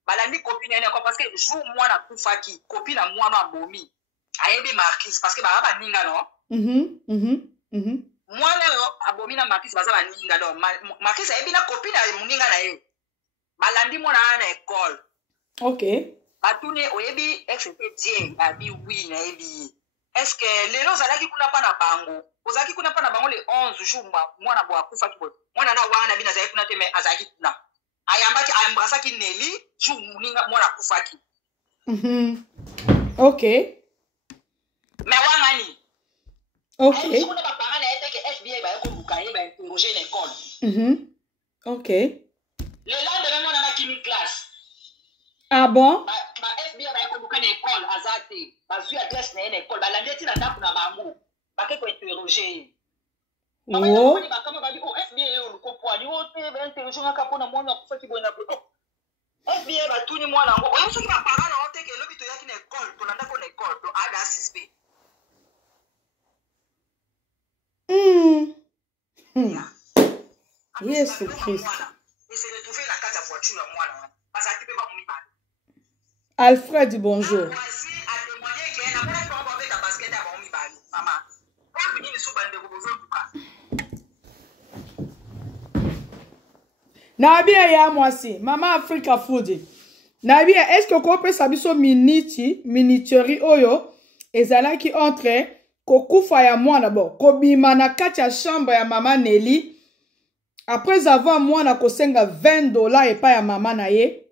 Balandi copine na l'école parce que jour moi na kufaki, copine na moi na bomi. Ayebi Marquis parce que ba ninga non. Moi là abomina Marquis baza ba ninga donc Marquis ayebi na copine na muninga na ye. Balandi mo na école. OK. Batune oyebi ex-PD abi oui na yebi. Est-ce que les gens zalaki kuna pa na bango? Ozaki kuna pa na bango les 11 jours moi na bo akufa ki bo. Moi na wana bina zaki kuna te mais azaki kuna. Ayambaki ayambrasa ki Nelly jour muninga moi na kufa ki. OK. Mais wangani. OK. Si kuna ba parents na été que FBI ba ko bukaye ba interroger l'école. OK. Le lendemain on a kimi classe. Ah bon? Ba FBI ba ko bukaye l'école azate. Ba zu adresse na l'école ba landeti na ndaku na bango. Ba ke ko interroger. Oh. Ba kama ba bi oh FBI o ko poani o te ba interroger ngaka pona mwana ku faki bona ko. FBI ba tuni mwana ngo. O yoso ba parents na ote ke lobi to yaki na école to landa ko na école to ada assisté. Yesu Christ. Alfred, bonjour. Nabia ya mwasi, Mama Africa Food. Nabia, est-ce que vous pouvez savoir minituri oyo ezalaki entre kokufa ya mwana bo kobima na kati ya chambre ya mama Nelly après avoir mwana kosenga $20 epa ya mama na ye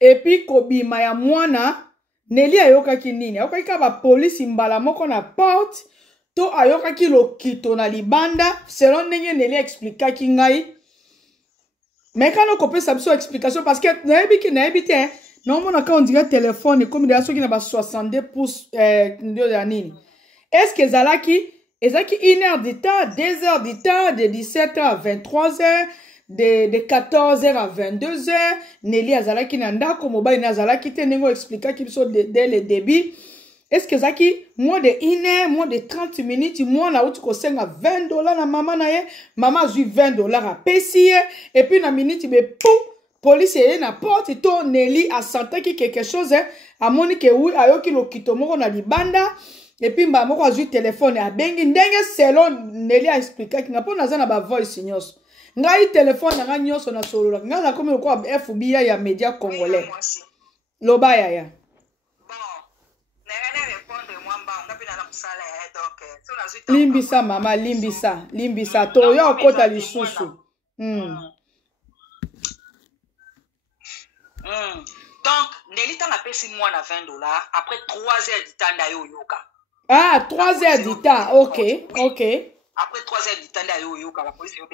et puis kobima ya mwana Nelly ayokaki nini ayokaki ka ba police mbala moko na porte to ayokaki lokito na libanda selon ndenge Nelly expliquaki ngai mais quand on kopesa biso explication parce que nayebi te non mona ka on dirait téléphone comme de soki na ba 62 pouces ndio ya nini. Est-ce que Zalaki 1 heure du temps, 2 heures du temps, de 17h à 23h, de 14h à 22h, Nelly Azalaki nanda comme mobile Azalaki tenengo expliquer qu'il soit dès le début. Est-ce que Zaki moins de 1 heure, moins de 30 minutes, moins na outi ko senga $20 na maman na ye, maman a eu $20 à payer et puis na minute be pou police est na porte to Nelly a senti quelque chose a monique oui ayoki lokito moko na libanda. Et puis, mba moko azui téléphone a bengi ndenge selon Nelly a expliqué ki ngapo naza na ba voice nyos. Ngai téléphone nga nyos na solo. Nga na komi ko FBI ya média congolais. Loba ya. Bon, na répondre moi mba ngapi na musala ya donc so na zui limbisa mama limbisa to yo kota lisusu. Donc Nelly t'a payé moi na $20 après 3 heures du temps d'ayo yoka. Ah, 3 heures du temps, ok. Après 3 heures du temps d'ayo yoka, la police est donc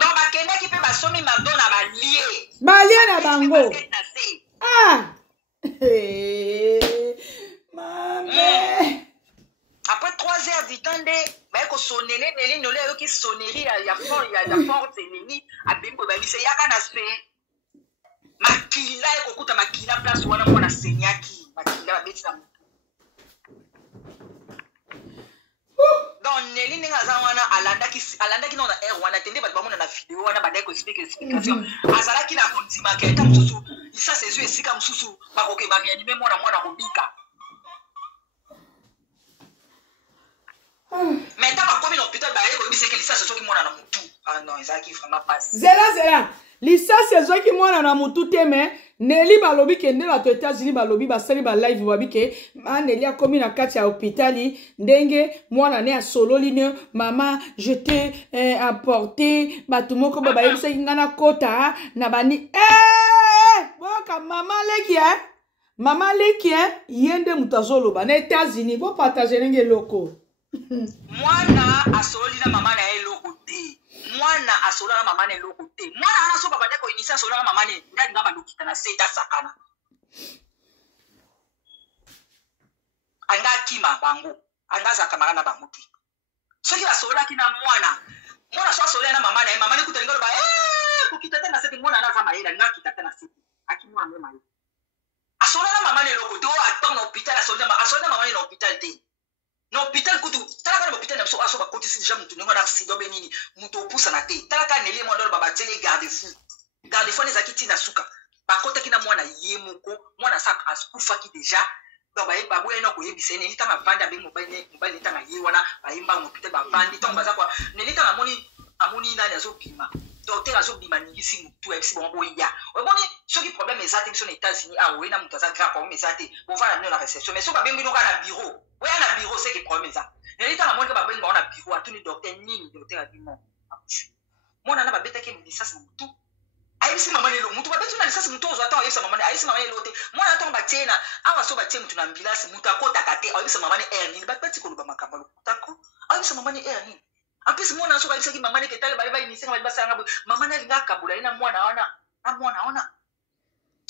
ma kenda qui peut m'assomer ma donne à ma lié. Ma lié na bango. Ah. Maman. Après 3 heures du temps de ba ko sonner Nelly no le qui sonnerie il y a forte Nelly a bimbo ba lise yaka na se. Makila ekokuta makila place wana mwana senyaki makila beti na donc Nelly ninga za wana alanda ki na air wana tende ba mona na vidéo wana ba deko explication azala ki na kontima ke ta mususu ça c'est sûr esika mususu ba koke ba réanimer mwana kobika mais ta ba komi na hôpital ba yeko biseke lisa soki mwana na mutu ah non ezaki vraiment pas zela lisasi ezwaki mwana na mutu te me Neli balobi ke nde bato États-Unis balobi basali ba live babi ke Neli akomi na kati ya hôpitali ndenge mwana ne asololi ne mama je t'ai apporté bato moko ba bayebisaki nga na kota na bani boka mama leki yende mutu azoloba na États-Unis bo partager ndenge loko mwana asololi na mama na ye loko te mwana asola na mama ne loko te mwana ana so baba ndeko inisa asola na mama ne ndani ngaba lokita na seta sakana anga kima bango anga za kamara na bango ti soki asola ki na mwana so asola na mama ne kutenga ba kukita tena seti mwana ana za maela nga kita tena seti aki mwana me maela asola na mama ne loko te o atong na hôpital asola na mama ne na hôpital te no hôpital kutu talaka na hôpital na so aso ba kotisi déjà mutu ningo na accident benini mutu opusa na te talaka neli mo ndo baba tele garde fou les akiti na suka ba kota kina mwana yemoko mwana sa akufa ki déjà baba ye babu eno ko yebisa neli tanga vanda be mobile tanga ye wana ba yimba mo hôpital ba vandi tanga baza kwa neli tanga amoni nani azo bima docteur azo bima ningisi mutu ebisi bon boya oboni soki problème ezate biso na États-Unis a wena mutu aza grave problème ezate bo vana no na réception mais so ba bengi no kana bureau ouais na bureau c'est que problème ça neli tanga monka ba bengi ba na bureau atuni docteur nini docteur a dit non mona na ba beta ke lisasi mutu ayisi mama ne lo mutu ba betu na lisasi mutu ozo ata ayisi mama ne ayisi mama ne lo te mona ata ba tena awa so ba tie mutu na ambulance mutu akota kate ayisi mama ne air nini ba peti ko lo ba makamba lo tako ayisi mama ne air nini apesi mwana so ba lisaki mama ne ketale ba inisi ba sanga mama ne linga kabula ina mwana ona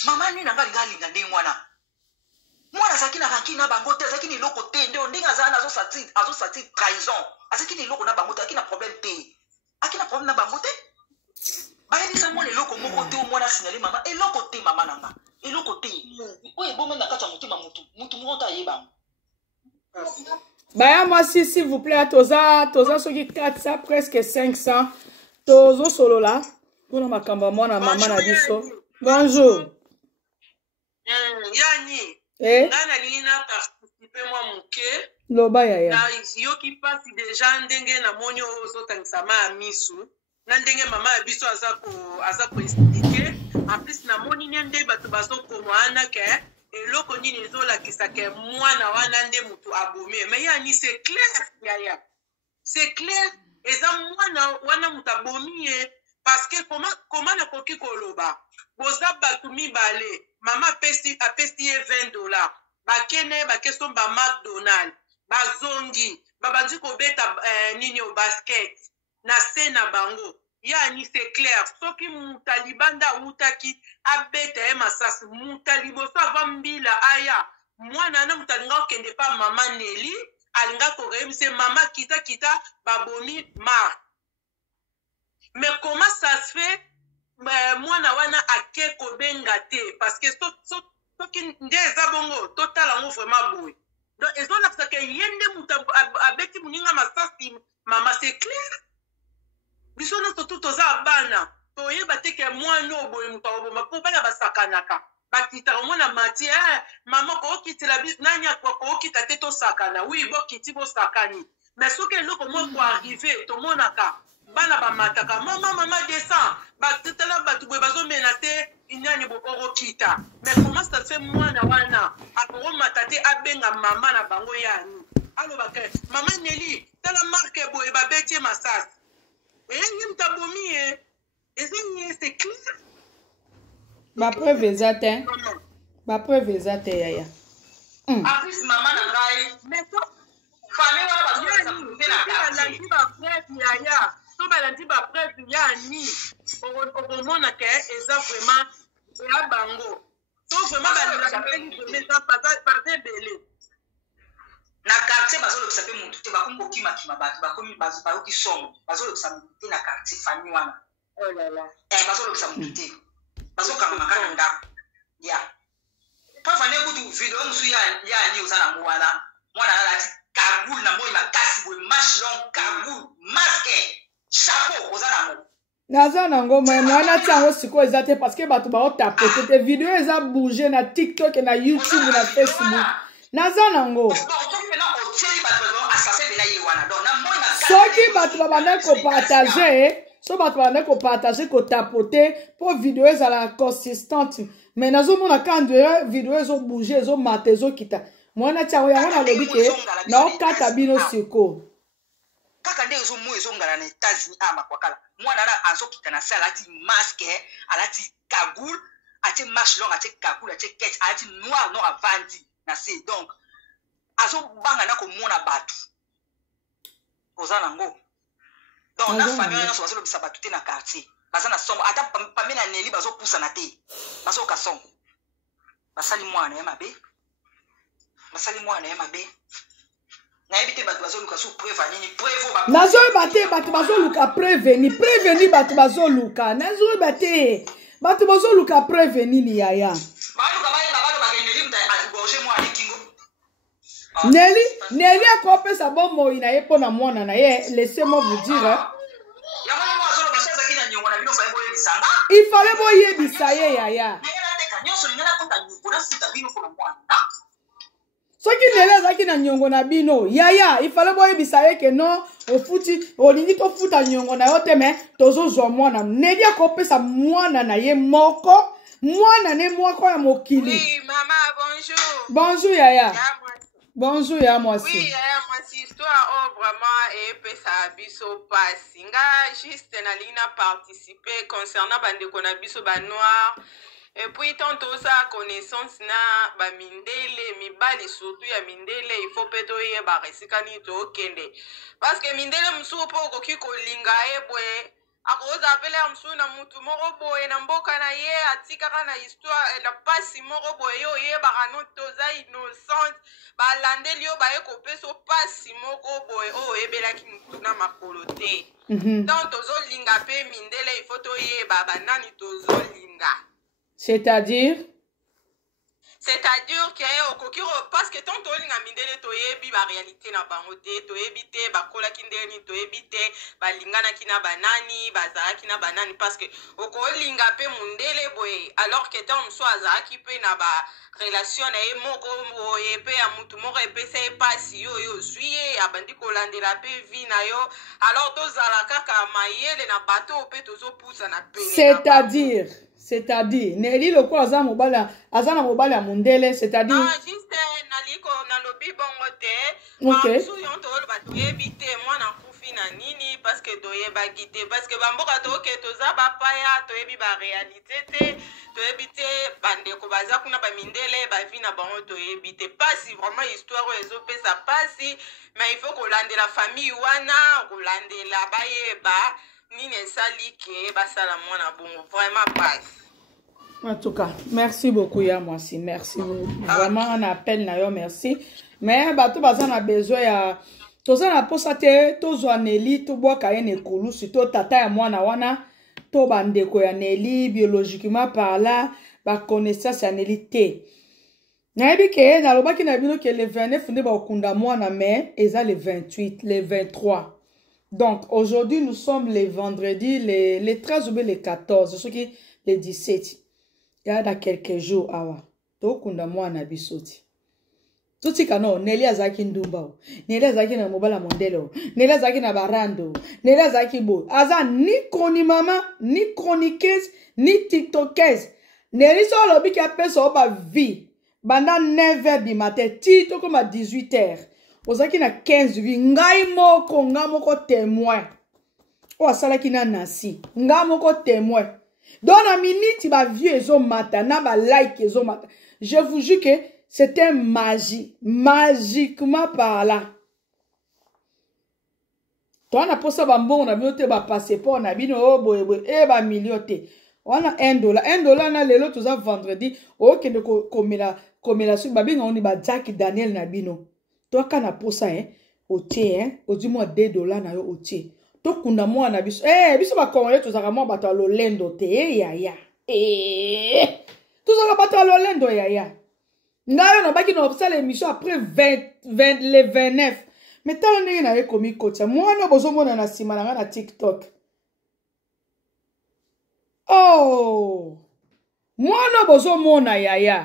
mama ne na ngalinga ndi mwana zaki na ranki na bango te zaki ni loko te ndio ndinga zana azo sati trahison azaki ni loko na bango te akina problème te akina problème na bango te bayebi sa mwana eloko moko te mwana signalé mama eloko te mama nanga eloko te oye bomba na kata mutima mutu moko ta yeba baya moi s'il vous plaît toza soki 400 presque 500 tozo solo là kuna makamba mwana mama na biso bonjour yani ngana lina participer moi muke loba ya na yoki pasi déjà ndenge na moni ozotangisa ma misu na ndenge mama ya biso aza ko expliquer en plus na moni nde bato bazo komwana ke eloko nini ezolakisa ke mwana wana nde mutu abomi mais yani c'est clair yaya c'est clair eza mwana wana mutu abomi parce que comment nakoki koloba boza bato mibale mama apesi ye $20 bakene bakeso ba McDonald bazongi babandi kobeta nini o basket na se na bango yani c'est clair soki mutalibanda utaki abeta ye masasi mutaliboso ava mbila aya mwana na mutalinga okende pa mama Neli alinga korebise mama kita babomi mar mais comment ça se fait mwana wana ake kobenga te parce que soki nde eza bongo totala ngo vraiment boye donc ezolakisa ke yende mutu abeti muninga masasi mama c'est clair biso nyonso tu toza bana toyeba te ke mwana oboye mutu aboma mpo bana basakanaka bakitaka mwana mati mama kookitela nani kookita te tosakana wi bokiti bosakani mais soki eloko moko koarrive tomonaka bana bamataka mama descend batala bato boye bazomena te inyani bokorokita mais comment ça fait mwana wana akoromata te abenga mama na bango yani alobaka mama Neli tala marke boye babetie masasi eyengi mtabomi c'est clair bapreuve eza te yaya en plus mama na ngai mais famille wana balandi bapreuve yaya so balandi bapreuve yani okomona ke eza vraiment eya bango so vraiment balingaka baza ebele na quartier bazolokisa mpe mutu te bakomi kokima bato bakomi bayoki somo bazolokisa mutu te na quartier famille wana bazolokisa mutu te bazokanga makana ndako ya pavane kutu video mosusu ya ani oza nango wana mwana alati kagoule na moi makasi boye manche long kagoule masque chapeau oza nango naza nango mwana ti yango sikoyo eza te parce que bato baotapote te video eza bouge na TikTok na YouTube na Facebook naza nango soki bato babanda kopartage so bato banda ko partager ko tapoter pour vidéo ezala consistante mais nazomona quand vidéo ezo bouger ezo mata ezo kita mwana tia yango na lobi ke na okata bino siko kaka nde ezongala na États-Unis makwakala mwana na azokita na sala alati masque alati cagoule ati marche long ati cagoule ati ketch ati noir non avandi na se donc azobanga na komona bato oza nango donc na famille nyonso bazolobisa bato te na quartier baza na sombo ata pamene na Neli bazopusana te bazoka sombo basali mwana ya mabe nayebi te bato bazoluka su preuve nini preuve nazoyeba te bato bazoluka preveni bato bazoluka nazoyeba te bato bazoluka preuve nini yaya Neli akopesa bomoi na ye mpona mwana na ye laissez-moi vous dire il fallait boyebisa ye yaya soki Neli azalaki na nyongo na bino yaya il fallait boyebisa ye ke non ofuti olingi tofuta nyongo na yo te me tozozwa mwana Neli akopesa mwana na ye moko mwana ne moko ya mokili. Oui mama bonjour. Bonjour yaya. Bonjour ya moi aussi. Oui moi aussi histoire vraiment et pesa biso pasi nga juste na lina participer concernant bandeko na biso ba noir. Et puis tant ça connaissance na ba mindele mibali surtout ya mindele il faut peto ye ba resikani to kende parce que mindele msupo koki kolinga ebwe akoza apele msu na mutu moko boye na mboka na ye atikaka na histoire na pasi moko boye yo ye ba kano toza innocent ba landeli yo ba ye kopeso pasi moko boye o ebelaki mutu na makolo te donc tozo linga pe mindele il faut to ye ba banani tozo linga. C'est-à-dire que parce que tant tolinga mindele toyebi ba réalité na bango te toyebi te bakola kindeni toyebi te balingana kina banani bazaki na banani parce que okolinga pe mundele boye alors que tant mso azaki pe na ba relation na ye moko boye pe ya mutu moko epesa ye pasi yo zuye abandi kolandela pe vi na yo alors tozala kaka mayele na bato pe tozopusa na pene c'est-à-dire Neli loko aza na mobali ya mundele c'est-à-dire non juste naliko na lobi bongo te okay mamsu yon to ba toyebi te mwana kufi na nini parce que toyeba gite parce que bamboka to ke toza ba paya toyebi ba réalité te toyebi te bandeko baza kuna ba mindele ba vi na bango toyebi te pasi vraiment histoire ezo pesa pasi mais il faut kolande la famille wana kolande la bayeba nini esali ke basala mwana bongo vraiment pas. En tout cas, merci beaucoup ya moi aussi, merci vraiment on appelle na yo merci mais bato baza na besoin ya toza na posa te tozwa Neli to boka ye nekulu surtout tata ya mwana wana to bandeko ya Neli biologiquement par là ba connaissance ya Neli te nayebi ke na lobaki na bino ke le 29 nde ba okunda mwana mais eza le 28 le 23 donc aujourd'hui nous sommes le vendredi le 13 ou bien le 14 ce qui le 17 il y a dans quelques jours awa to kunda mwana bisoti tutika no Neli azaki ndumba Neli azaki na mobala mondelo Neli azaki na barando Neli azaki bo aza ni koni mama ni chroniqueuse ni tiktokeuse Neli so lobi ki apeso ba vie banda 9h du matin tito comme à 18h ozaki na 15 vie ngai moko témoin o asalaki na nasi ngai moko témoin. Dans la minute, ba vieux ezo mata, na ba like ezo mata. Je vous jure que c'était magie, magiquement par là. Toi na posa ba mbongo na bino te ba passeport na bino o boye e ba miliote. On a $1 na lelo toza vendredi o kende komela su ba binga oni ba Jack Daniel na bino. Toi kana posa o tie o di mo $2 na yo o tie. Tokunda mwana biso biso ba Congolais tozaka mwa bato lolendo te yaya tozaka bato lolendo yaya ngayo na baki na obsala émission après le 29 mais tala ndenge na ye komi kocha mwana bozomona na sima na nga na TikTok oh mwana bozomona yaya